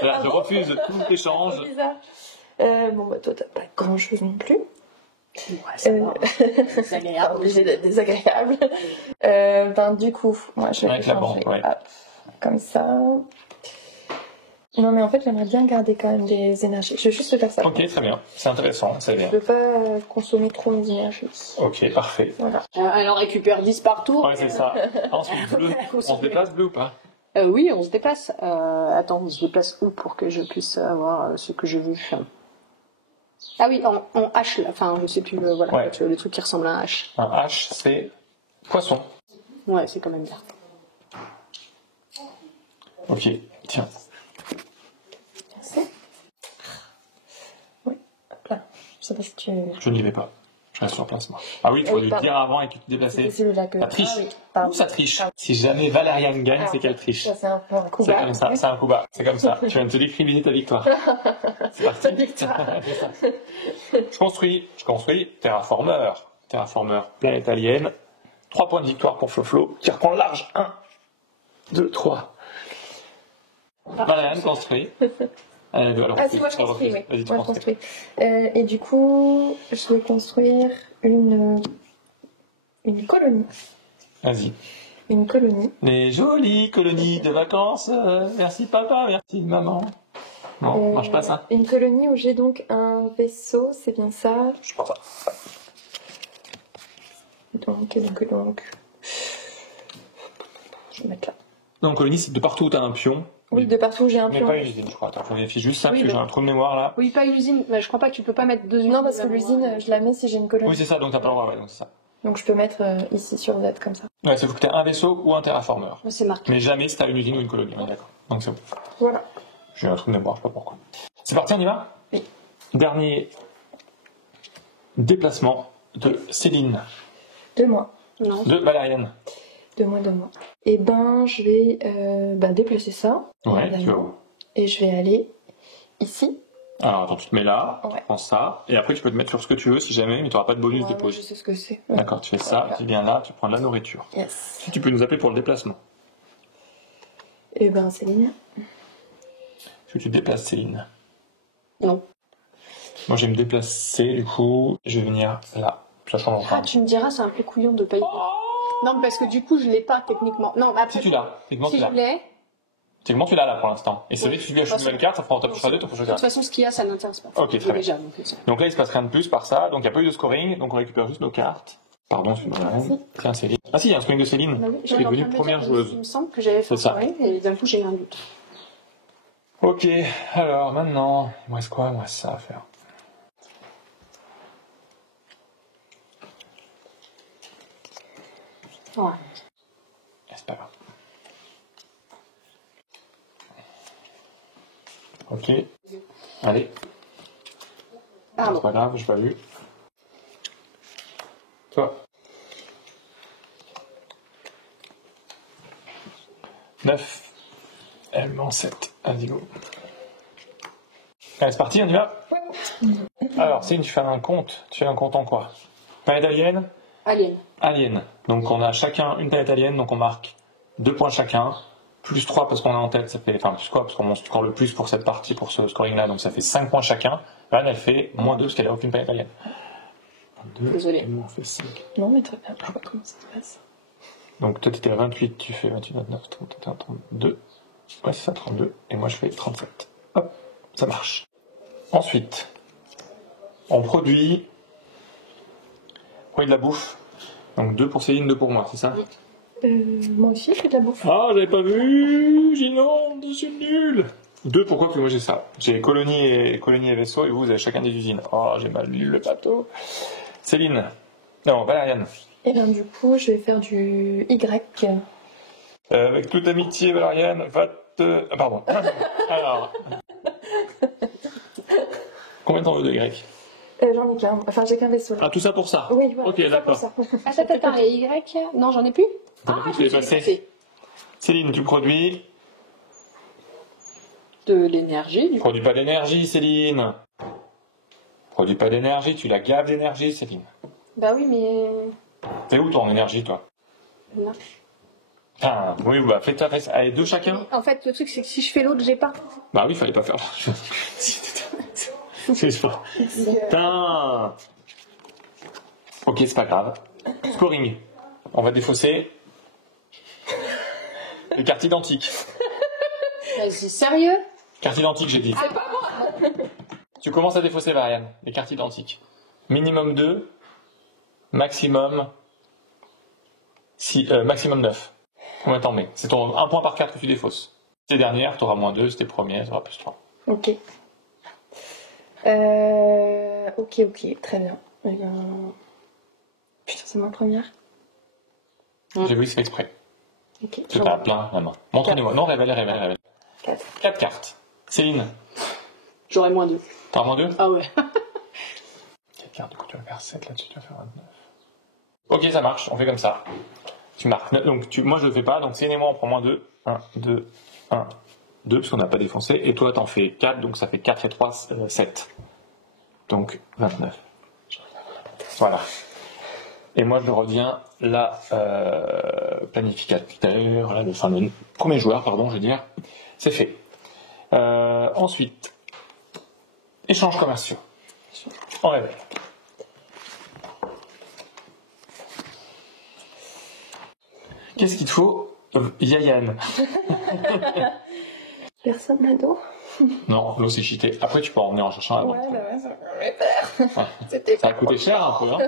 Là, je refuse tout échange. C'est bizarre. Bon, bah, toi, t'as pas grand chose non plus. Ouais, ça va. C'est agréable. Obligé d'être désagréable. Du coup, moi, je vais Avec la changer. banque, ouais. Hop, comme ça. Non, mais en fait, j'aimerais bien garder quand même des énergies. Je vais juste faire ça. Ok, très bien. C'est intéressant, c'est bien. Je veux pas consommer trop mes énergies. Ok, parfait. Voilà. Elle en récupère 10 par tour. Ouais, c'est ça. Ensuite, bleu. On se déplace, bleu ou pas? Oui, on se déplace. Attends, on se déplace où pour que je puisse avoir ce que je veux. Ah oui, en H, là. Enfin, je sais plus, voilà, Ouais. le truc qui ressemble à un H. Un H, c'est poisson. Ouais, c'est quand même bien. Ok, tiens. Merci. Oui, hop là. Je sais pas si tu... Je n'y vais pas. Je reste sur place, moi. Ah oui, tu aurais dû le dire avant et que tu te déplaçais. C'est celui-là que... Ça triche. Ah oui, pardon. Ou ça triche. Si jamais Valériane gagne, c'est qu'elle triche. Ça, c'est un peu un coup C'est bas. comme ça, c'est un coup bas. C'est comme ça. Tu viens de te décriminer ta victoire. C'est parti. Ta victoire. C'est ça. Je construis. Terraformeur, planète alien. 3 points de victoire pour Flo qui reprend le large. 1, 2, 3. Valériane construit. Alors, Ah si, moi je construis, oui. Vas-y, tu Moi je construis. construis. Et du coup, je vais construire une colonie. Vas-y. Une colonie. Les jolies colonies de vacances. Merci papa, merci maman. Non, marche pas ça. Une colonie où j'ai donc un vaisseau, c'est bien ça. Je crois pas. Donc, je vais mettre là. Donc colonie, c'est de partout où t'as un pion. Oui, de partout où j'ai un Mais pion. pas une usine, je crois. Attends, je vérifie juste ça, Oui, parce que j'ai mais- un trou de mémoire là. Oui, pas l'usine. Mais je crois pas que tu peux pas mettre 2 usines. Non, parce que l'usine, je la mets si j'ai une colonie. Oui, c'est ça, donc t'as pas le droit, ouais, donc c'est ça. Donc je peux mettre ici sur Z comme ça. Ouais, c'est faut que t'aies un vaisseau ou un terraformeur. C'est marqué. Mais jamais si t'as une usine ou une colonie, on est d'accord. Donc c'est bon. Voilà. J'ai un trou de mémoire, je sais pas pourquoi. C'est parti, on y va? Oui. Dernier déplacement de Céline. 2 mois. Non. De Valériane. 2 mois. Et ben, je vais déplacer ça. Ouais, tu évidemment. vas où? Et je vais aller ici. Alors attends, tu te mets là, Ouais. tu prends ça, et après tu peux te mettre sur ce que tu veux si jamais, mais tu n'auras pas de bonus Ouais, de moi, pause. je sais ce que c'est. D'accord, tu fais ça, Voilà. tu viens là, tu prends de la nourriture. Yes. Si tu peux nous appeler pour le déplacement. Et ben, Céline. Est-ce que tu te déplaces, Céline? Non. Moi, je vais me déplacer, du coup, je vais venir là. Ça change Ah, encore. tu me diras, c'est un peu couillon de pas y Non, mais parce que du coup, je l'ai pas techniquement. Non, mais après. Si tu l'as, techniquement Si tu je l'as. l'ai. Techniquement tu l'as là pour l'instant. Et c'est Oui. vrai que si tu lèches une nouvelle carte, ça fera en top 2, ton prochain De toute carte. façon, ce qu'il y a, ça n'intéresse pas. Ok, très bien. Déjà, Donc là, il se passe rien de plus par ça, donc il n'y a pas eu de scoring, donc on récupère juste nos cartes. Pardon, excuse-moi. Merci. Tiens, Céline. Ah si, il y a un scoring de Céline. Bah oui, qui est devenue première joueuse. Il me semble que j'avais fait C'est ça. pareil, et d'un coup, j'ai eu un doute. Ok, alors maintenant, il me reste quoi? Il me reste ça à faire. Ouais. C'est pas grave. Ok. Allez. Pardon. C'est pas grave, j'ai pas vu. Toi. 9. Elle m'en 7. Allez, go. Allez, c'est parti, on y va? Alors, Céline, tu fais un compte. Tu fais un compte en quoi? Planète alien? Alien. Alien. Donc on a chacun une planète alien, donc on marque 2 points chacun, plus 3 parce qu'on est en tête, ça fait, enfin plus quoi, parce qu'on score le plus pour cette partie, pour ce scoring-là, donc ça fait 5 points chacun. Là, elle fait moins 2 parce qu'elle n'a aucune planète alien. 2, Désolée. et moi, on fait 5. Non, mais très bien, je vois comment ça se passe. Donc toi, tu étais à 28, tu fais 28, 29, 30, 31, 32. Ouais, c'est ça, 32. Et moi, je fais 37. Hop, ça marche. Ensuite, on produit de la bouffe. Donc 2 pour Céline, 2 pour moi, c'est ça? Moi aussi, je fais de la bouffe. Ah, j'avais pas vu, j'inonde, je suis nul. 2 pourquoi? Parce que moi j'ai ça. J'ai colonie et vaisseau, et vous avez chacun des usines. Oh, j'ai mal lu le bateau. Céline. Non, Valériane. Et bien du coup, je vais faire du Y. Avec toute amitié, Valériane, va te... Ah, pardon. Alors... Combien t'en veux de Y? J'en ai qu'un. Enfin, j'ai qu'un vaisseau là. Ah, tout ça pour ça? Oui, voilà. Ok, d'accord. Attends, et Y? Non, j'en ai plus. Je l'ai passé. Céline, tu produis... De l'énergie, du coup. Produis pas d'énergie, Céline. Produis pas d'énergie, tu la gaves d'énergie, Céline. Bah oui, mais... T'es où ton énergie, toi? Non. Ah, oui, bah fais ça. Allez, 2 chacun. En fait, le truc, c'est que si je fais l'autre, j'ai pas. Bah oui, fallait pas faire. C'est pas. Putain. Ok, c'est pas grave. Scoring. On va défausser les cartes identiques. Vas-y, sérieux? Cartes identiques, j'ai dit. C'est pas moi. Tu commences à défausser, Variane, les cartes identiques. Minimum 2, maximum maximum 9. Combien t'en mets? C'est ton 1 point par carte que tu défausses. Si t'es dernière, t'auras moins 2, si t'es première, t'auras plus 3. Ok. Ok, très bien. Eh bien... Putain, c'est ma première. J'ai vu, c'est fait exprès. Ok. Tu as plein maintenant. Montrez-moi. Non, révèle. 4. 4 cartes. Céline, J'aurais moins 2. t'as moins 2? Ah ouais. 4 cartes, du coup tu vas faire 7 là-dessus, tu vas faire 29. Ok, ça marche, on fait comme ça. Tu marques. Donc moi je le fais pas, donc Céline et moi on prend moins 2. 1, 2, 1, 2, parce qu'on n'a pas défoncé. Et toi t'en fais 4, donc ça fait 4 et 3, 7. Donc 29. Voilà. Et moi je reviens là, planificateur, là, le premier joueur, pardon, je veux dire. C'est fait. Ensuite, échanges commerciaux. On révèle. Qu'est-ce qu'il te faut, Yayan? Personne n'a d'eau. Non, l'eau c'est cheaté. Après tu peux en venir en cherchant avant. Ouais, ça va faire. C'était Ça a coûté cher un peu, hein.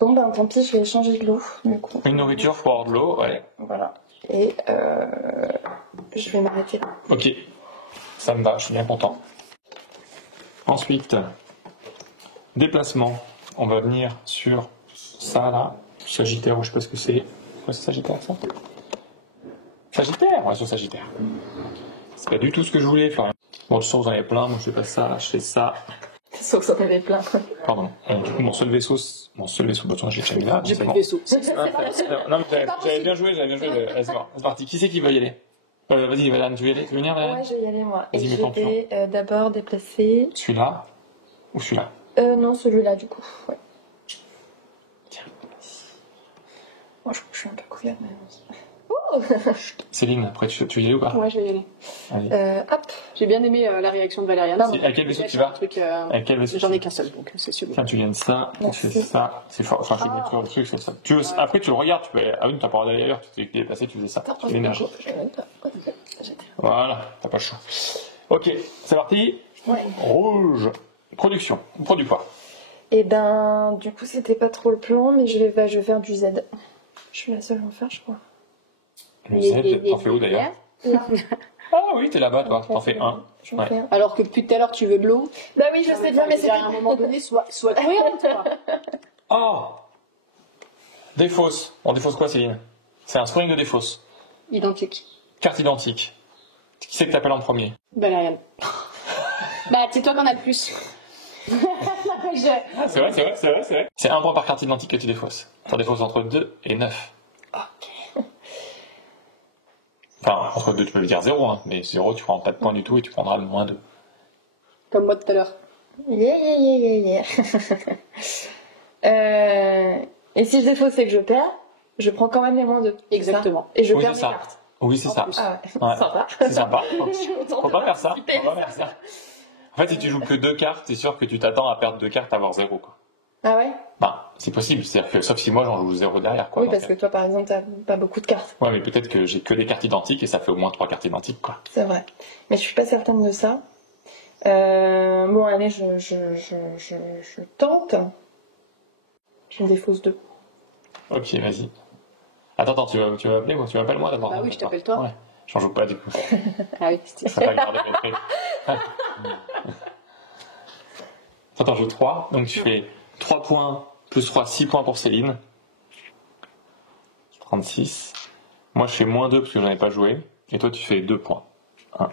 Bon, ben tant pis, je vais échanger de l'eau, du coup. Une nourriture pour avoir de l'eau, ouais. Voilà. Et je vais m'arrêter là. Ok, ça me va, je suis bien content. Ensuite, déplacement. On va venir sur ça là, Sagittaire, je sais pas ce que c'est. Ouais, c'est Sagittaire ça? Sagittaire? Ouais, sur Sagittaire. C'est pas du tout ce que je voulais, Florian. Bon, de toute façon, vous en avez plein, donc je fais pas ça, je fais ça. Sauf que ça en avait plein. Pardon. Du coup, mon seul vaisseau, bah, j'ai déjà mis là. J'ai c'est plus bon. de vaisseau. Non, mais j'avais bien joué. Allez, c'est bon, c'est parti. Qui c'est qui veut y aller? Vas-y, Valériane, tu veux y aller? Tu veux venir, Valériane? Ouais, je vais y aller, moi. Et Vas-y, je mets ton vais d'abord déplacer... Celui-là ou celui-là? Non, celui-là, du coup. Ouais. Tiens. Moi, je suis un peu couverte, mais... Céline, après, tu veux y aller ou pas? Ouais, je vais y aller. Allez. Hop. J'ai bien aimé la réaction de Valériane. À quel vaisseau tu vas? À quel vaisseau? J'en ai qu'un seul, donc c'est celui-là. Tiens, tu gagnes ça, tu fais ça, c'est fort. Enfin, je vais mettre sur le truc, c'est ça. Après, tu le regardes, tu peux aller. Ah oui, t'as pas le droit d'aller ailleurs, tu t'es déplacé, tu faisais ça. Tu l'énergie. Voilà, t'as pas le choix. Ok, c'est parti. Ouais. Rouge. Production. On produit quoi? Et ben, du coup, c'était pas trop le plan, mais je vais faire du Z. Je suis la seule à en faire, je crois. Le Z, t'en fais où d'ailleurs? Là. Ah oui, t'es là-bas, toi. T'en fais un. J'en fais un. Alors que depuis tout à l'heure, tu veux de l'eau. Bah oui, je sais bien, mais c'est... à un moment donné, sois cohérente, quoi. Oh! Défausse. On défausse quoi, Céline? C'est un scoring de défausse. Identique. Carte identique. Qui c'est que t'appelles en premier? Valériane. Bah, c'est toi qu'on a le plus. C'est vrai. C'est 1 point par carte identique que tu défausses. T'en défausses entre 2 et 9. Ok. Enfin, entre 2, tu peux dire 0, hein, mais 0, tu prends pas de points du tout et tu prendras le moins 2. Comme moi tout à l'heure. Yeah. Et si je défausse, c'est que je perds. je prends quand même les -2. Exactement. Et je Oui, perds c'est mes ça. cartes. Oui, c'est ça. Ah ouais, Ouais. sympa. C'est sympa. Autant Faut pas faire ça. participer. Faut pas faire ça. En fait, si tu joues que 2 cartes, c'est sûr que tu t'attends à perdre 2 cartes, à avoir 0, quoi. Ah ouais? Bah, c'est possible. C'est-à-dire que, sauf si moi, j'en joue 0 derrière, quoi. Oui, Donc, parce que toi, par exemple, t'as pas beaucoup de cartes. ouais, mais peut-être que j'ai que des cartes identiques et ça fait au moins 3 cartes identiques, quoi. C'est vrai. Mais je suis pas certaine de ça. Bon, allez, je tente. Je me défausse 2. Ok, vas-y. Attends, tu vas m'appeler moi? Tu m'appelles moi d'abord? Bah oui, je t'appelle toi. Ouais. J'en joue pas, du coup. Ah oui, Ça va garder mes trucs. Attends, je joue 3. Donc tu fais 3 points, plus 3, 6 points pour Céline. 36. Moi, je fais -2 parce que j'en ai pas joué. Et toi, tu fais 2 points. 1,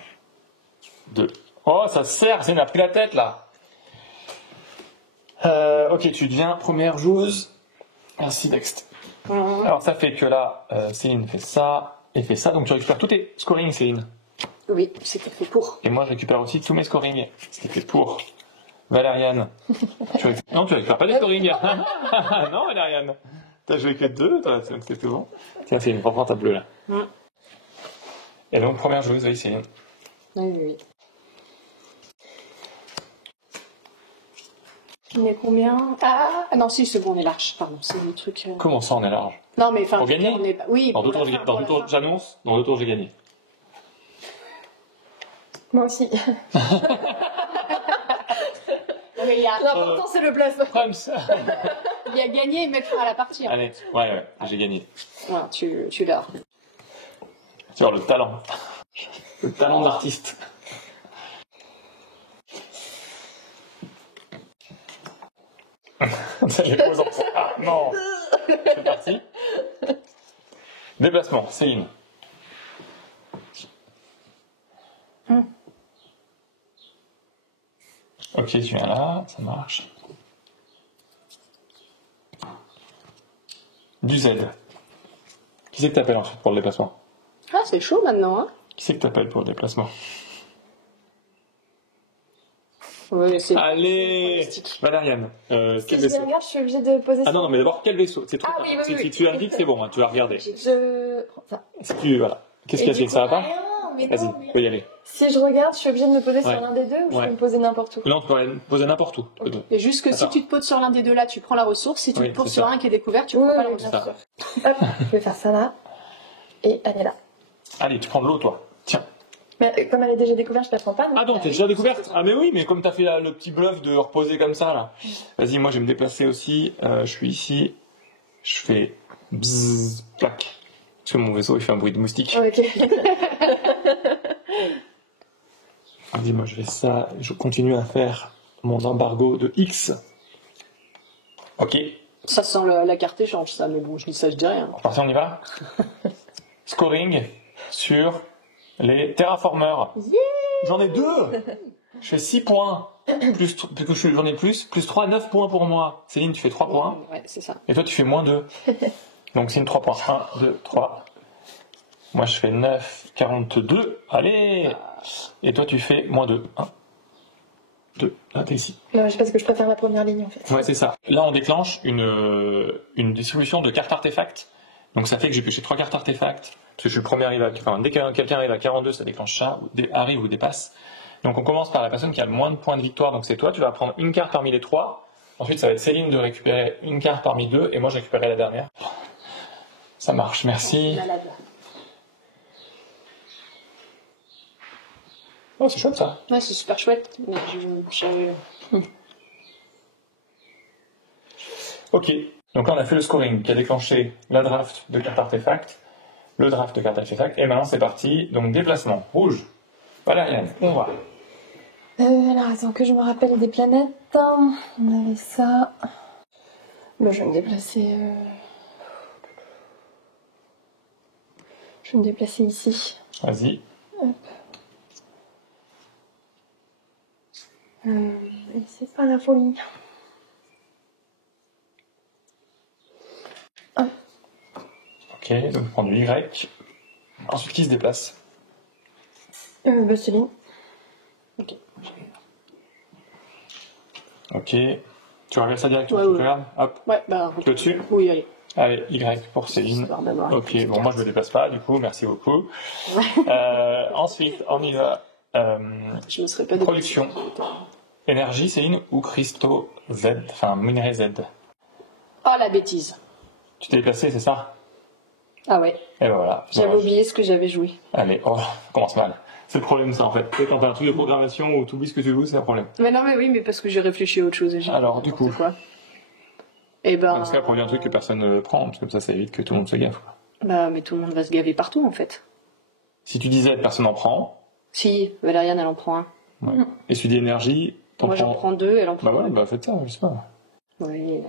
2. Oh, ça sert, Céline a pris la tête, là. Ok, tu deviens première joueuse. Merci, Dext. Alors, ça fait que là, Céline fait ça et fait ça. Donc, tu récupères tous tes scorings, Céline. Oui, c'était fait pour. Et moi, je récupère aussi tous mes scorings. C'était fait pour Valériane. Non, tu récupères pas les scorings. Non, Valériane. T'as joué que 2, toi, c'est tout bon. Tiens, Céline, reprends ta bleue, là. Et donc, première joueuse, oui, Céline. Oui. On est combien? Ah non, si, c'est bon, on est large. Pardon, c'est le truc. Comment ça, on est large? Non, mais enfin, Pour gagner on est... Oui, Dans 2 pour tours, la fin, pour la fin. j'annonce, dans 2 tours, j'ai gagné. Moi aussi. Non, mais L'important, c'est le placement. il y a gagné et mettre fin à la partie. Hein. Allez, ouais, j'ai gagné. Voilà, tu l'as. Tu vois, le talent. Le talent d'artiste. Ça, j'ai posé en fond. Ah, non. C'est parti. Déplacement, Céline. Ok, tu viens là, ça marche. Du Z. Qui c'est que t'appelles ensuite pour le déplacement? Ah, c'est chaud maintenant, hein? Qui c'est que t'appelles pour le déplacement? Oui, c'est. Allez, Valériane. Si Quel je vaisseau? regarde, je suis obligée de poser Ah non, mais d'abord, quel vaisseau? C'est trop Ah tard. oui, oui, Si oui. tu indiques, c'est bon, hein, tu vas regarder. Je... Enfin, Si tu, voilà. Qu'est-ce qu'il y a, Céline, ça va pas? rien, mais Vas-y, non, mais... faut y aller. Si je regarde, je suis obligée de me poser Ouais. sur l'un des deux ou je Ouais. peux me poser n'importe où? Là, tu peux aller poser n'importe où. Ok. Et juste que si Attends. tu te poses sur l'un des deux là, tu prends la ressource. Si tu Oui, te poses c'est sur ça. un qui est découvert, tu Oui, prends pas la oui, ressource. bien C'est sûr. Hop, je vais faire ça là. Et elle est là. Allez, tu prends de l'eau, toi. Tiens. Mais comme elle est déjà découverte, je la prends pas. Ah non, t'es déjà découverte? Ah mais oui, mais comme t'as fait le petit bluff de reposer comme ça, là. Vas-y, moi je vais me déplacer aussi. Je suis ici. Je fais bzzz, plaque. Parce que mon vaisseau il fait un bruit de moustique. Ok. Vas-y, moi je fais ça. Je continue à faire mon embargo de X. Ok. Ça sent la carte échange, ça. Mais bon, je dis ça, je dis rien. Parti, on y va. Scoring sur les terraformeurs. J'en ai 2. Je fais 6 points. Plus, j'en ai plus 3, 9 points pour moi. Céline, tu fais 3 points. Ouais, c'est ça. Et toi, tu fais -2. Donc, Céline, 3 points. 1, 2, 3. Moi, je fais 9, 42. Allez. Et toi, tu fais -2. 1, 2. Ah, t'es ici. Non, je pense que je préfère la première ligne en fait. Ouais, c'est ça. Là, on déclenche une distribution de cartes artefacts. Donc, ça fait que j'ai pioché 3 cartes artefacts. Parce que je suis le premier arrivé dès que quelqu'un arrive à 42, ça déclenche ça, arrive ou dépasse. Donc, on commence par la personne qui a le moins de points de victoire. Donc, c'est toi. Tu vas prendre une carte parmi les 3. Ensuite, ça va être Céline de récupérer une carte parmi 2. Et moi, je récupérerai la dernière. Ça marche. Merci. Malade. Oh, c'est chouette, ça. Ouais, c'est super chouette. Mais Ok. Donc là, on a fait le scoring qui a déclenché la draft de cartes artefacts, le draft de cartes artefacts, et maintenant c'est parti. Donc déplacement rouge. Valériane, on va. Alors attends que je me rappelle des planètes. On avait ça. Bah, je vais me déplacer. Je vais me déplacer ici. Vas-y. Et c'est pas la folie. Ok, donc prendre du Y. Ensuite, qui se déplace? Bah, Céline. Ok. Ok. Tu regardes ça directement, Ouais, tu ouais. regardes. Hop. Ouais, bah. Tu es dessus? Oui, allez. Allez, Y pour Céline. Histoire d'avoir Ok, une bon, moi je me déplace pas, du coup, merci beaucoup. Ensuite, on y va. Je me serais pas Production. Énergie, Céline, ou cristaux Z, enfin minerai Z. Oh la bêtise. Tu t'es déplacé, c'est ça? Ah ouais, Et ben voilà. j'avais Voilà. oublié ce que j'avais joué. Allez, oh, commence mal. C'est le problème, ça, en fait. Tu sais, quand t'as un truc de programmation où tu oublies ce que tu joues, c'est un problème. Mais non, mais oui, mais parce que j'ai réfléchi à autre chose. Alors, du coup. Quoi. Et ben. Dans ce cas, prends un truc que personne ne prend, parce que comme ça évite que tout le monde se gaffe. Quoi. Bah, mais tout le monde va se gaver partout, en fait. Si tu disais personne en prend. Si, Valériane, elle en prend un. Ouais. Et si tu dis énergie, t'en Moi, prends. j'en prends deux, elle en prend Bah ouais, un. bah faites ça, je sais pas. Oui,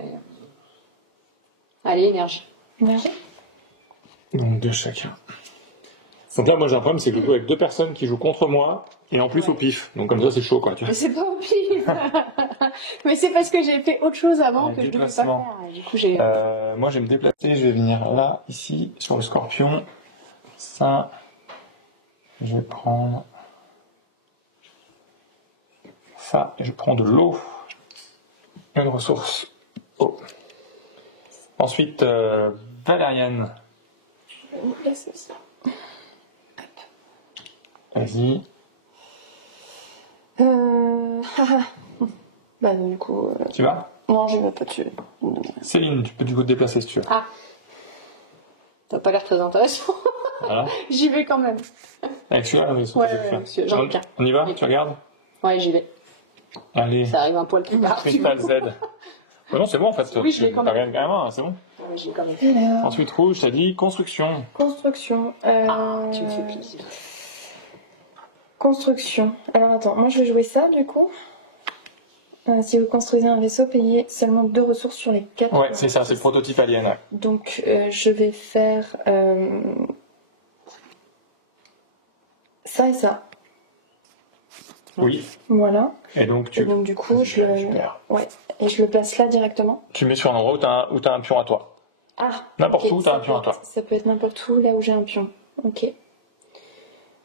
allez, énergie. Énergie. Donc deux chacun. Donc là, moi j'ai un problème, c'est que je joue avec deux personnes qui jouent contre moi, et en plus au pif. Donc comme ça, c'est chaud, quoi. Tu vois. Mais c'est pas au pif. Mais c'est parce que j'ai fait autre chose avant que je devais pas déplacement. faire. Et du coup, j'ai. Moi, je vais me déplacer, je vais venir là, ici, sur le scorpion. Ça, je vais prendre ça, et je prends de l'eau. Une ressource eau. Ensuite, Valériane. Vas-y. Bah du coup... Tu vas? Non, je vais pas tuer. Céline, tu peux du coup te déplacer si tu veux. Ah. T'as pas l'air très intéressant. Voilà. J'y vais quand même. Avec celui-là, on est Ouais, monsieur, j'en ai qu'un. On y va? Tu regardes? Ouais, j'y vais. Allez. Ça arrive un poil plus tard. Cristal Z. Non, c'est bon en fait. Oui, je l'ai quand même. T'as rien carrément, c'est bon. Ouais, j'y vais quand même. Ensuite, rouge, t'as dit construction. Construction. Ah, tu me fais plaisir. Construction. Alors attends, moi je vais jouer ça du coup. Si vous construisez un vaisseau, payez seulement 2 ressources sur les 4. Ouais, c'est ça, c'est le prototype alien. Ouais. Donc je vais faire ça et ça. Oui. Voilà. Et donc, Et donc du coup, je le place là directement. tu mets sur un endroit où t'as un pion à toi. Ah. N'importe ok, où, t'as ça un pion à toi. Ça peut être n'importe où là où j'ai un pion. Ok.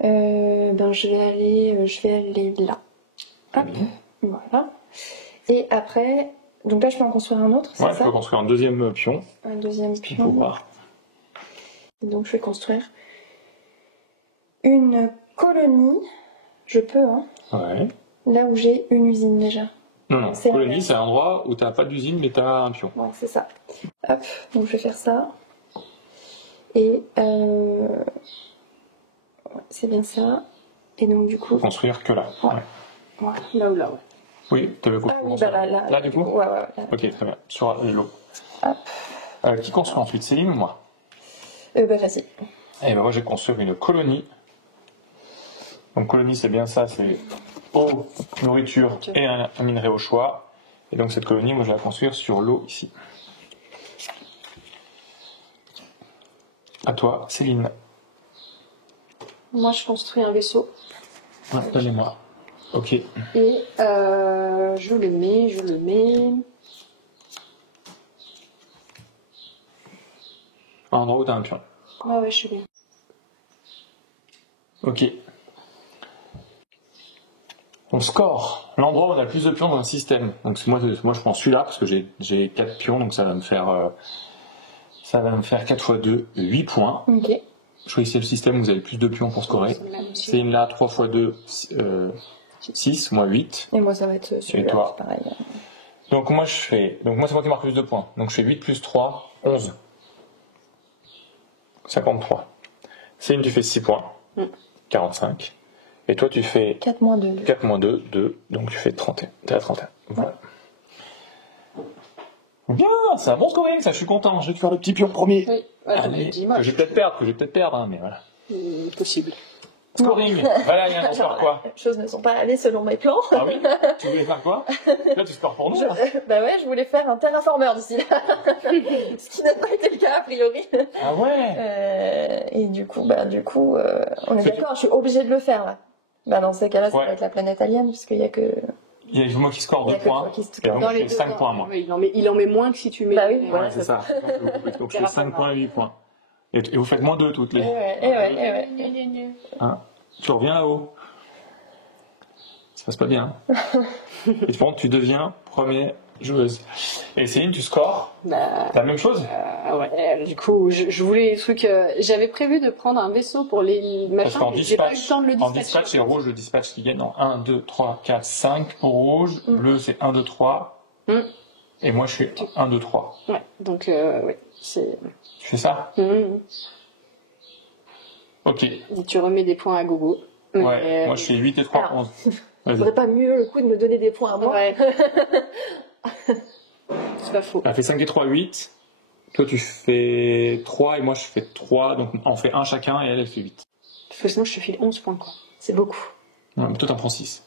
Ben je vais aller là. Hop. Voilà. Et après, donc là je peux en construire un autre, c'est Ouais, tu ça? peux construire un deuxième pion. Un deuxième Pour pion. voir. Et donc je vais construire une colonie. Je peux, hein. Ouais. Là où j'ai une usine déjà. Non, C'est colonie, un- c'est un endroit où t'as pas d'usine, mais t'as un pion. Ouais, c'est ça. Hop, donc je vais faire ça. Et ouais, c'est bien ça. Et donc du coup. Construire que là. Ouais. Ouais. Voilà. Là ou là, ouais. Oui, t'avais Ah oui, bah là. Là, du coup Ouais, là. Ok, très bien. Sur l'eau. Hop. Qui construit ensuite, Céline ou moi? Bah vas-y. Et ben moi, je vais construire une colonie. Donc, colonie, c'est bien ça, c'est eau, nourriture et un minerai au choix. Et donc, cette colonie, moi, je vais la construire sur l'eau ici. À toi, Céline. Moi, je construis un vaisseau. Ouais, donnez-moi. Ok. Et je le mets. Un endroit où t'as un pion. Ouais, je suis bien. Ok. On score l'endroit où on a le plus de pions dans un système. Donc moi je prends celui-là parce que j'ai 4 pions, donc ça va me faire 4 x 2, 8 points. Ok. Choisissez le système où vous avez le plus de pions pour scorer. C'est une là, 3 x 2, 6, moi 8. Et moi ça va être celui-là, Et toi? c'est pareil. Donc moi c'est moi qui marque le plus de points. Donc je fais 8 plus 3, 11. 53. Céline, tu fais 6 points. 45. Et toi, tu fais 4 moins 2. 4 moins 2, 2. Donc tu fais 31. T'es à 31. Voilà. Bien, c'est un bon scoring, ça, je suis content. Je vais te faire le petit pion premier. Oui, voilà, Allez, dis-moi. que je vais peut-être perdre, hein, mais voilà. Possible. Scoring. Voilà, il y a un score quoi? Les choses ne sont pas allées selon mes plans. Ah oui? Tu voulais faire quoi? Là, tu scores pour nous, là. Bah ouais, je voulais faire un terraformer d'ici là. Ce qui n'a pas été le cas a priori. Ah ouais? Et du coup, on est d'accord, je suis obligée de le faire là. Bah dans ces cas-là, ça Ouais. va être la planète alien, puisqu'il y a que... Il y a moi qui score Il y a 2 que points. toi qui score. Et donc, Dans je les fais deux 5 cas. points, moi. Oui, il en met moins que si tu mets. Bah oui, les- voilà. Ouais, c'est ça. Donc je fais 5 points et 8 points. Et vous faites moins 2 toutes les. Et ouais. Hein? Tu reviens là-haut. Ça se passe pas bien. Et par contre, tu deviens premier joueuse. Et Céline, tu scores la même chose? Ouais, du coup, je voulais les trucs. J'avais prévu de prendre un vaisseau pour les Parce machins, qu'en mais j'ai pas eu le temps de le en dispatcher. dispatch, c'est rouge le dispatch qui gagne en 1, 2, 3, 4, 5 pour rouge. Bleu, c'est 1, 2, 3. Et moi, je suis 1, 2, 3. Ouais, donc, ouais, c'est. Tu fais ça? Ok. Et tu remets des points à gogo. Ouais, moi je fais 8 et 3, Alors. 11. Vas-y. Faudrait pas mieux le coup de me donner des points à moi. Ouais. C'est pas faux. Elle fait 5 et 3, 8. Toi, tu fais 3 et moi, je fais 3. Donc, on fait 1 chacun et elle fait 8. Parce que sinon, je te file 11 points, quoi. C'est beaucoup. Ouais, mais toi, t'en prends 6.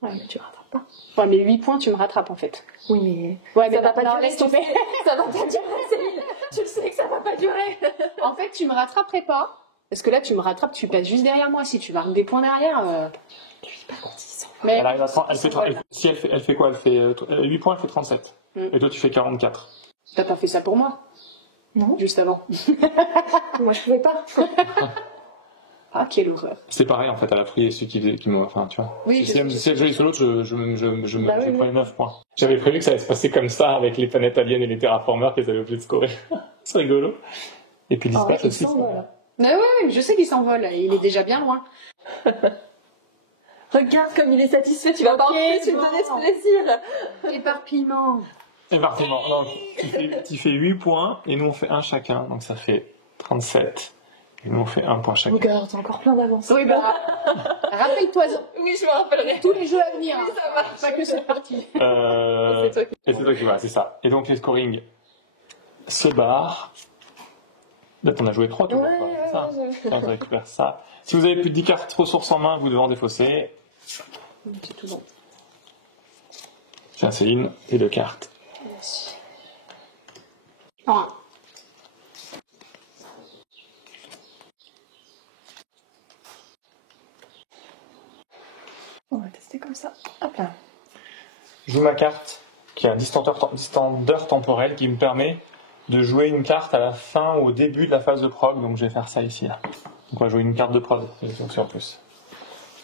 Ouais, mais tu rattrapes pas. Ouais, mais 8 points, tu me rattrapes, en fait. Oui, mais. Ouais, mais ça va pas non, durer. laisse tomber. Ça va pas durer, Céline. Tu le sais que ça va pas durer. En fait, tu me rattraperais pas. Parce que là, tu me rattrapes, tu passes juste derrière moi. Si tu marques des points derrière. Mais Elle arrive à 30. Elle fait quoi? Elle fait 8 points, elle fait 37. Et toi, tu fais 44. t'as pas fait ça pour moi? Non. Juste avant. Moi, je pouvais pas. Ah, quelle horreur. C'est pareil, en fait, elle a pris celui qui me. Enfin, tu vois. Oui, si elle joue sur l'autre, je Bah oui, prends les 9 points. J'avais prévu que ça allait se passer comme ça avec les planètes aliens et les terraformers qu'ils avaient obligé de scorer. C'est rigolo. Et puis, Ah ouais, dispatch il aussi. s'envole. Mais oui, je sais qu'il s'envole. Il est déjà bien loin. Regarde comme il est satisfait, tu vas pas en plus lui donner ce plaisir. Éparpillement. Éparpillement. Donc, tu fais 8 points et nous on fait 1 chacun. Donc ça fait 37. Et nous on fait 1 point chacun. Regarde, t'as encore plein d'avance. Oui, bah, rappelle-toi Oui, je me rappellerai. tous les jeux à venir. Oui, hein. ça marche. Pas que cette partie. C'est toi qui. Et c'est toi qui vas, c'est ça. Et donc les scoring se barrent. Là, t'en as joué 3 toujours. Ouais, quoi, c'est ça. ouais. Donc, on récupère ça. Si vous avez plus de 10 cartes ressources en main, vous devez en défausser. C'est tout bon. Tiens, Céline, et 2 cartes. Merci. Un. On va tester comme ça. Hop là. Je joue ma carte qui a un distendeur temporel qui me permet de jouer une carte à la fin ou au début de la phase de prog. Donc je vais faire ça ici. Là. Donc on va jouer une carte de prog. C'est une fonction en plus.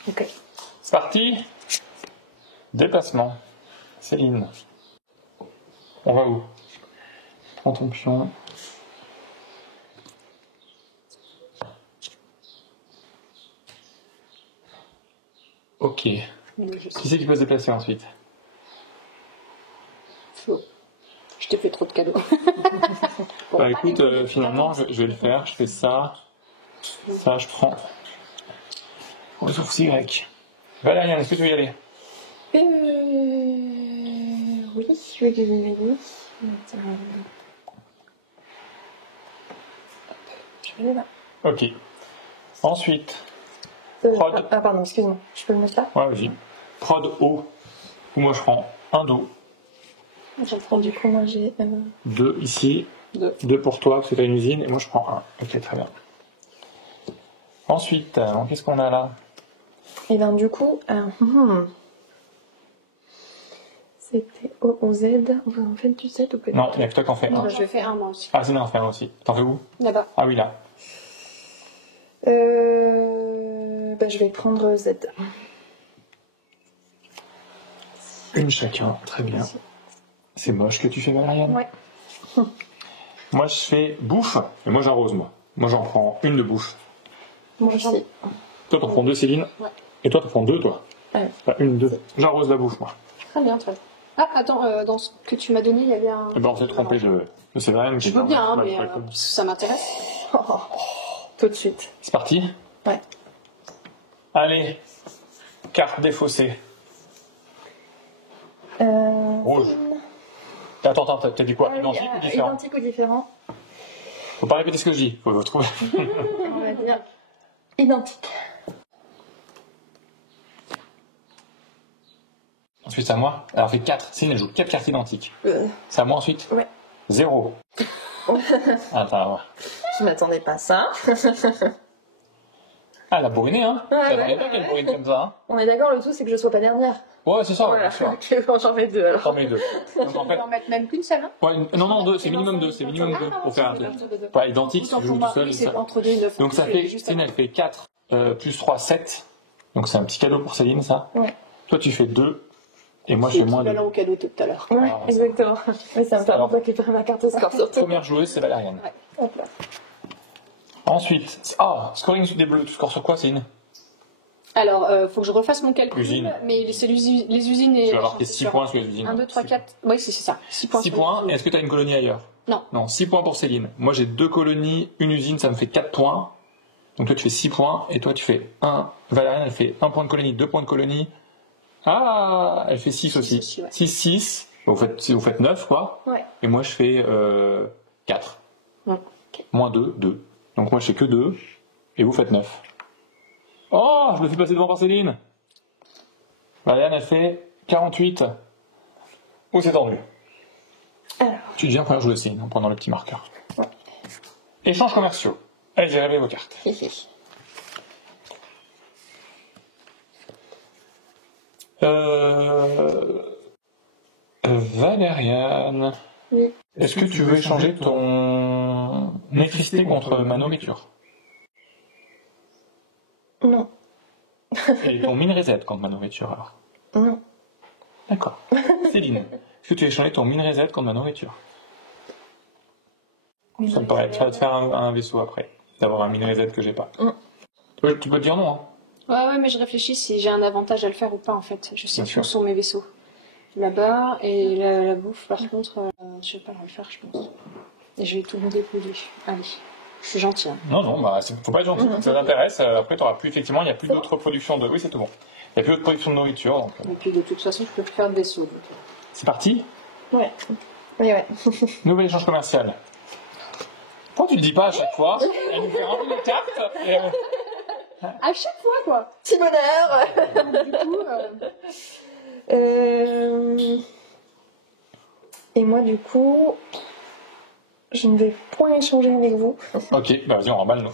Ok. C'est parti. Déplacement. Céline. On va où? Prends ton pion. Ok. Qui c'est qui peut se déplacer ensuite? Flo. Je t'ai fait trop de cadeaux. Bon, Bah écoute, finalement, je vais le faire. Je fais ça. Ça, je prends. Ressources Y. Valériane, est-ce que tu veux y aller? Oui. Je vais là. Ok. Ensuite, Prod. Ah, pardon, excuse-moi. Je peux le mettre là? ouais, vas-y. Prod O. Moi, je prends un Do. J'en prends du coup, moi j'ai. 2 ici. Deux. 2 pour toi, parce que tu as une usine. Et moi, je prends 1. Ok, très bien. Ensuite, qu'est-ce qu'on a là? Et ben du coup, c'était O ou Z. Vous en faites du Z ou pas? Non, il n'y a que toi qui en fais Non, un. je vais faire un moi aussi. Ah, c'est non, en fait un aussi. T'en fais où? Là-bas. Ah oui, là. Ben, je vais prendre Z. Une chacun, très bien. C'est moche que tu fais, Valériane? Ouais. Moi, je fais bouffe. Et moi, j'arrose, moi. Moi, j'en prends une de bouffe. Moi aussi. Toi, t'en prends 2, Céline. Ouais. Et toi, t'en prends 2, toi. Ouais. Pas une, 2. J'arrose la bouffe, moi. Très bien, très bien. Ah, attends, dans ce que tu m'as donné, il y avait un. Eh ben, on s'est trompé de Séverine. Je veux bien, hein, mais ça m'intéresse. Tout de suite. C'est parti? Ouais. Allez. Carte défaussée. Rouge. Attends, t'as dit quoi? Identique ou différent? Identique ou différent? Faut pas répéter ce que je dis. Faut trouver. On va dire identique. Ensuite, c'est à moi. Alors, fait 4. Céline, elle joue 4 cartes identiques. C'est à moi ensuite? Ouais. 0. Attends, ouais. Je m'attendais pas à ça. Ah, elle a bourriné, hein? Ouais, J'attendais ouais, pas qu'elle ouais. bourrine comme ça, hein? On est d'accord, le tout c'est que je sois pas dernière. Ouais, c'est ça, Voilà. bien sûr. Ok, bon, j'en mets 2 alors. T'en mets 2. Donc, en On fait, peut en mettre même qu'une seule, hein? ouais, non, 2, c'est minimum 2. C'est minimum 2 pour faire un truc. Pas identique, si Autant tu pour joues moi, tout seul. oui, ça. c'est entre 2 et 9. Donc, ça fait, Céline, elle fait 4 plus 3, 7. Donc, c'est un petit cadeau pour Céline, ça. Ouais. Toi, tu fais 2 Et moi, je fais moins 2. Équivalent au cadeau tout à l'heure. Ouais, exactement. Oui, ça me permet Alors, de récupérer ma carte score surtout. Première joueuse, c'est Valériane. Ouais. Hop là. Ensuite, scoring des bleus. Tu scores sur quoi, Céline? Alors, faut que je refasse mon calcul. Usine. Mais c'est les usines et. Tu vas avoir tes 6 points sur les usines. 1, 2, 3, 4. Oui, c'est ça. 6 points. 6 points. Et est-ce que tu as une colonie ailleurs? Non. Non, 6 points pour Céline. Moi, j'ai 2 colonies, une usine, ça me fait 4 points. Donc toi, tu fais 6 points. Et toi, tu fais 1. Valériane, elle fait 1 point de colonie, 2 points de colonie. Ah, elle fait 6 aussi. 6, ouais. 6, 6. Vous faites 9, quoi. Ouais. Et moi, je fais 4. Ok. Moins 2, 2. Donc moi, je fais que 2. Et vous faites 9. Oh, je me fais passer devant par Céline. Valériane, elle fait 48. Oh, c'est tendu. Alors. Tu deviens première joueuse, Céline, en prenant le petit marqueur. Ouais. Échanges commerciaux. Allez, j'ai révélé vos cartes. Valériane. Oui. Est-ce que tu veux échanger ton électricité contre ma nourriture? Non. Et ton minerai Z contre ma nourriture, alors? Non. D'accord. Céline, est-ce que tu veux échanger ton minerai Z contre ma nourriture? Ça me paraît, tu vas te faire un vaisseau après, d'avoir un minerai Z que j'ai pas. Tu peux dire non, hein. Ouais, mais je réfléchis si j'ai un avantage à le faire ou pas, en fait. Je sais Bien plus sûr. où sont mes vaisseaux. Là-bas, et la bouffe, par contre, je sais pas le faire, je pense. Et je vais tout vous dépouiller. Allez, je suis gentille. Hein. Non, bah, faut pas être gentil. Ça t'intéresse. Après, t'auras plus, effectivement, il n'y a plus d'autres productions de. Oui, c'est tout bon. Il n'y a plus d'autres productions de nourriture. Donc, Et puis, de toute façon, je peux plus faire de vaisseau. Donc. c'est parti. Ouais. Oui, ouais. Nouvel échange commercial. Pourquoi tu le dis pas à chaque fois? Elle nous fait remplir les cartes. Et, À chaque fois, quoi. Petit bonheur. Du coup, Et moi, du coup, je ne vais point échanger avec vous. Ok, bah vas-y, on remballe nous.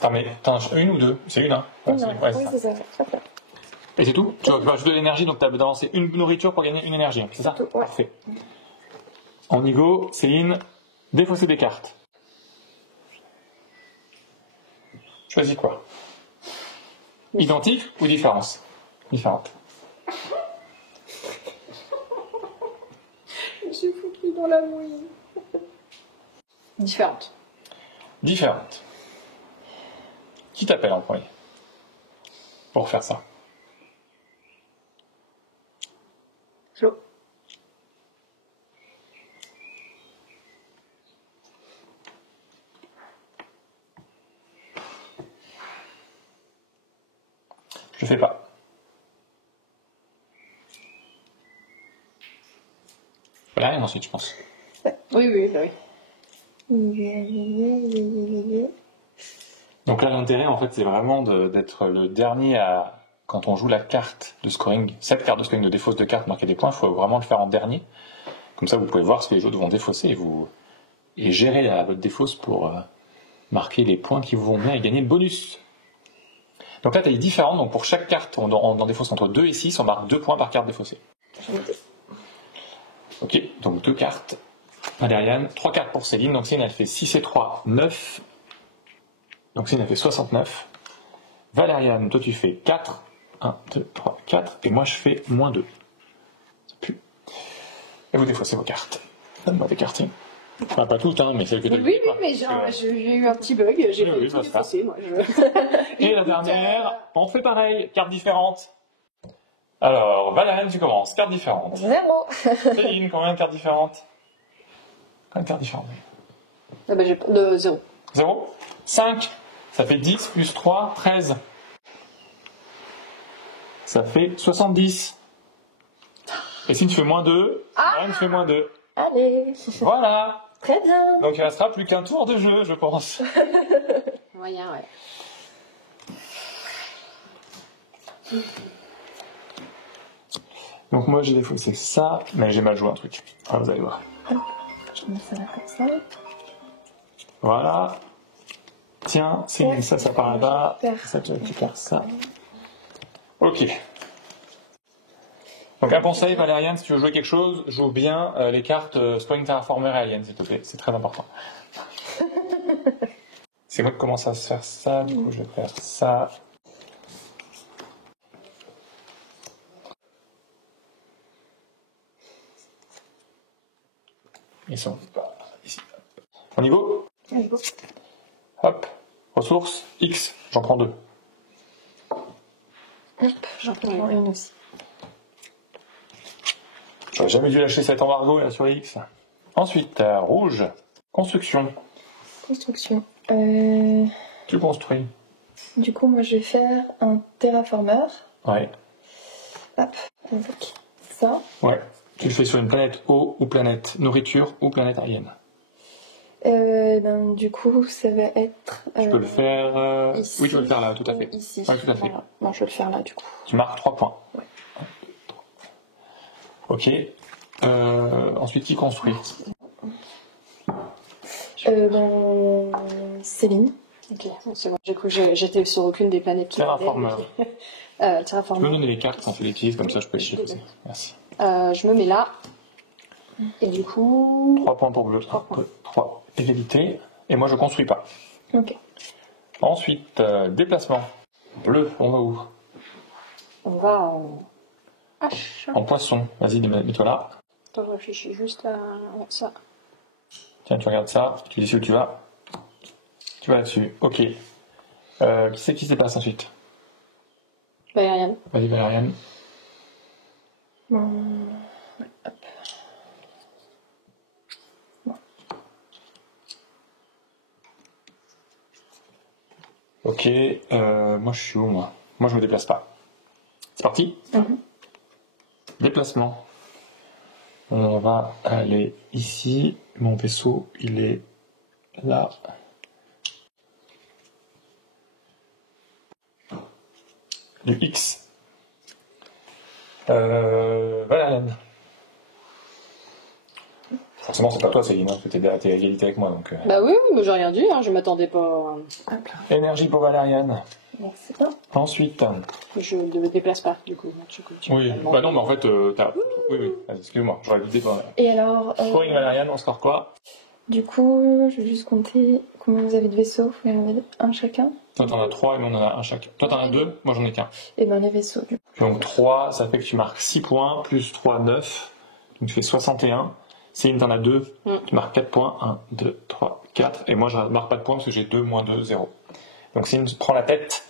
Attends, une ou deux? C'est une, hein? Ouais, Non, ouais, oui, c'est ça. c'est ça. Hop là. Et c'est tout? Tu vas ajouter de l'énergie, donc tu as lancé une nourriture pour gagner une énergie, c'est ça? tout, ouais. Parfait. En niveau, Céline, défausser des cartes. Choisis quoi? Identique ou différence? Différente. j'ai foutu dans la mouille. Différente. Différente. Qui t'appelle en premier? Pour faire ça. Flo. Je fais pas. Voilà, rien ensuite, je pense. Oui, bah oui. Donc là, l'intérêt, en fait, c'est vraiment d'être le dernier à... Quand on joue la carte de scoring, cette carte de scoring de défausse de carte, marquer des points, il faut vraiment le faire en dernier. Comme ça, vous pouvez voir ce que les autres vont défausser et gérer votre défausse pour marquer les points qui vous vont bien et gagner le bonus. Donc là, taille différente. Donc pour chaque carte, on en défausse entre 2 et 6, on marque 2 points par carte défaussée. Ok, donc 2 cartes. Valériane, 3 cartes pour Céline. Donc Céline, elle fait 6 et 3, 9. Donc Céline, elle fait 69. Valériane, toi, tu fais 4. 1, 2, 3, 4. Et moi, je fais moins 2. Ça pue. Et vous défaussez vos cartes. Donne-moi des cartes. Enfin, pas toutes, hein, mais celles que tu as Oui, mais j'ai eu un petit bug. J'ai Oui, tout ça se passe. défaussé, moi. Et la dernière, on fait pareil, carte différente. Alors, Valériane, tu commences, carte différente. 0. Céline, combien de cartes différentes? Combien de cartes différentes? Ah bah, j'ai de 0. 0. 5. Ça fait 10 plus 3, 13. Ça fait 70. Et si tu fais moins 2, Valériane fait moins 2. Allez. Voilà. Très bien. Donc il restera plus qu'un tour de jeu, je pense. Moyen, ouais. Donc moi j'ai défaussé ça, mais j'ai mal joué un truc. Ah, vous allez voir. Je mets ça là comme ça. Voilà. Tiens, Céline, ça part là-bas. Ça, tu récupères ça. Ok. Donc un conseil, Valériane, si tu veux jouer quelque chose, joue bien les cartes Scoring Terraformer et Alien, s'il te plaît. C'est très important. C'est moi qui commence à se faire ça, du coup je vais faire ça. Ils sont pas ici. On y va? Allez, go. Hop, ressources, X, j'en prends 2. Hop, j'en prends une aussi. J'aurais jamais dû lâcher cet embargo là sur X. Ensuite, rouge, construction. Construction. Tu construis. Du coup, moi, je vais faire un terraformeur. Ouais. Hop, avec ça. Ouais. Tu le fais sur une planète eau ou planète nourriture ou planète alien. Du coup, ça va être... Tu peux le faire... ici, oui, tu peux le faire là, tout à fait. Ici. Ouais, tout à fait. Voilà. Non, je vais le faire là, du coup. Tu marques 3 points. Ouais. Ok. Ensuite, qui construit? Céline. Ok, c'est bon. Du coup, j'étais sur aucune des planètes qui Terraformeur. Tu Terraformeur. peux me donner les cartes quand tu les utilises, comme ça je peux les déposer. Merci. Je me mets là. Et du coup... 3 points pour bleu. 3 points. 1, 2, 3. Égalité. Et moi je construis pas. Ok. Ensuite, déplacement. Bleu, on va où? On va en H. En poisson. Vas-y, mets-toi là. Attends, je réfléchis juste à ça. Tiens, tu regardes ça. Tu dis où tu vas. Tu vas là-dessus. Ok. Qui c'est qui se déplace ensuite? Valériane. Vas-y, Valériane. Hop. Ok. Moi je suis où moi? Moi je me déplace pas. C'est parti. Déplacement. On va aller ici. Mon vaisseau, il est là. Du X. Valériane. Forcément, c'est pas toi, Céline, hein, parce que t'es à égalité avec moi. Donc, Bah oui, mais j'ai rien dit, hein, je m'attendais pas. énergie pour Valériane. Merci pas. Ensuite. Je ne me déplace pas, du coup. Oui, bah non, mais en fait, t'as. Oui, oui, excuse-moi, j'aurais dû débat. Et alors... Scoring Valériane, on score quoi? Du coup, je vais juste compter combien vous avez de vaisseaux. Vous en avez un chacun. Toi, t'en as 3 et moi, on en a un chacun. Toi, t'en as 2, moi, j'en ai qu'un. Et ben les vaisseaux, du coup. Donc 3, ça fait que tu marques 6 points, plus 3, 9. Donc tu fais 61. Céline, t'en as 2, tu marques 4 points. 1, 2, 3, 4. Et moi, je marque pas de points parce que j'ai 2, moins 2, 0. Donc Céline prend la tête.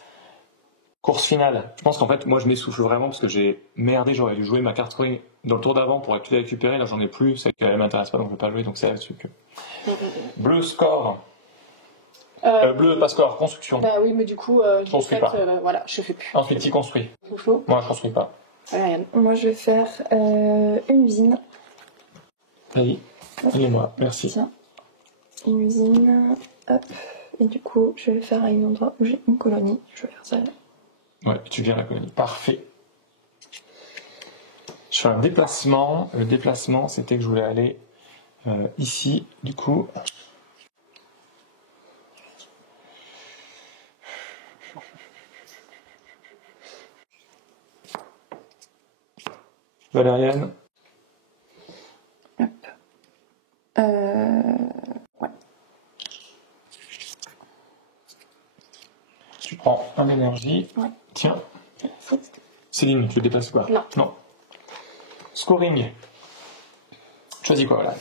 Course finale. Je pense qu'en fait, moi, je m'essouffle vraiment parce que j'ai merdé. J'aurais dû jouer ma carte scoring dans le tour d'avant pour la récupérer. Là, j'en ai plus. Celle qui ne m'intéresse pas, donc je ne vais pas jouer. Donc c'est là-dessus que... Bleu, score. Bleu, pas score, construction. Bah oui, mais du coup, construis pas. Voilà, je fais plus. Ensuite, qui construit? Flo. Moi, je construis pas. Valériane. Moi, je vais faire une usine. Vas-y. Allez, moi, merci. Tiens. Une usine. Hop. Et du coup, je vais le faire à un endroit où j'ai une colonie. Je vais faire ça là. Ouais, tu viens à la colonie. Parfait. Je fais un déplacement. Le déplacement, c'était que je voulais aller ici, du coup. Valériane. Hop. Ouais. Tu prends un énergie. Ouais. Tiens. Céline, tu le déplaces pas? Non. Non. Scoring. Choisis quoi, là?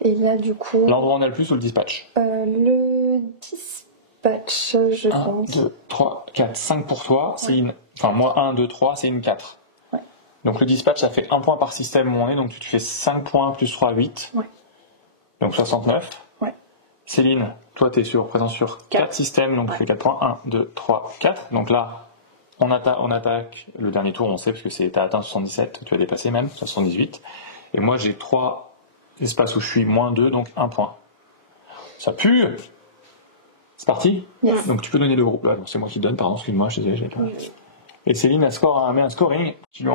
Et là, du coup... L'endroit où on a le plus ou le dispatch? Le dispatch, je 1, pense. 2, 3, 4, 5 pour toi. Céline. Enfin, moi, 1, 2, 3, Céline 4. Ouais. Donc le dispatch, ça fait 1 point par système où on est. Donc tu te fais 5 points plus 3, 8. Ouais. Donc 69. Ouais. Céline, toi, tu es présent sur 4 systèmes. Donc tu fais 4 points. 1, 2, 3, 4. Donc là, on attaque le dernier tour, on sait, parce que tu as atteint 77. Tu as dépassé même, 78. Et moi, j'ai 3 espaces où je suis moins 2, donc 1 point. Ça pue! C'est parti? Yes. Donc tu peux donner le groupe. Ah, non, c'est moi qui donne, pardon, excuse-moi, je suis désolé, j'ai pas. Et Céline, elle met un scoring. Je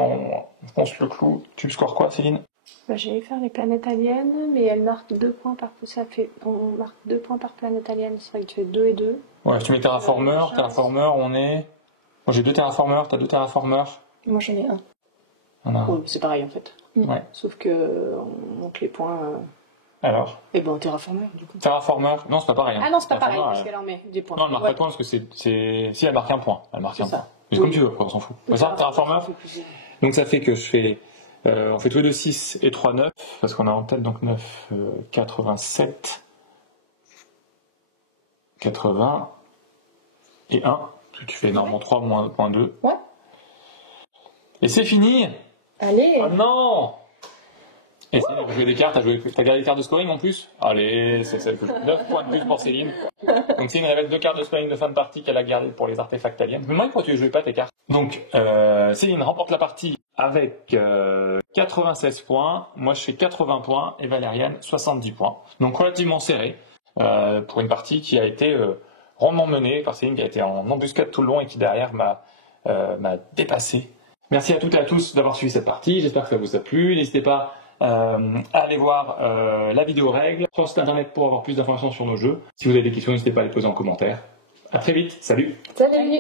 pense le clou. Tu le scores quoi, Céline? Bah, j'allais faire les planètes aliens, mais elle marque 2 points par... Ça fait... On marque 2 points par planète alien, c'est vrai que tu fais 2 et 2. Ouais, tu mets terraformeur. Terraformeur, on est... Moi j'ai 2 terraformeurs, t'as 2 terraformeurs. Moi, j'en ai un. On a... Oui, c'est pareil en fait. Ouais. Sauf que on monte les points Alors Et bon, Terraformer, du coup. Terraformer, non, c'est pas pareil. Hein. Ah non, c'est pas pareil, Terraformer, parce qu'elle en met des points. non, elle marque pas de points parce que c'est... Si, elle marque un point. Elle marque un ça. point. Mais Oui. comme tu veux, quoi, on s'en fout. C'est ça, Terraformer. Donc ça fait que je fais... on fait tous les deux 6 et 3, 9, parce qu'on a en tête donc 9, 87, 80 et 1. Tu fais normalement 3 moins 2. Ouais. Et c'est fini. Allez. Oh non. Et Céline, t'as joué des cartes, t'as gardé des cartes de scoring en plus? Allez, c'est 9 points de plus pour Céline. Donc Céline révèle 2 cartes de scoring de fin de partie qu'elle a gardées pour les artefacts aliens. Je me demande pourquoi tu ne jouais pas tes cartes. Donc Céline remporte la partie avec 96 points. Moi je fais 80 points et Valériane 70 points. Donc relativement serré pour une partie qui a été rondement menée par Céline qui a été en embuscade tout le long et qui derrière m'a dépassé. Merci à toutes et à tous d'avoir suivi cette partie. J'espère que ça vous a plu. N'hésitez pas à aller voir la vidéo règle sur le site internet pour avoir plus d'informations sur nos jeux. Si vous avez des questions, n'hésitez pas à les poser en commentaire. À très vite, salut. Salut.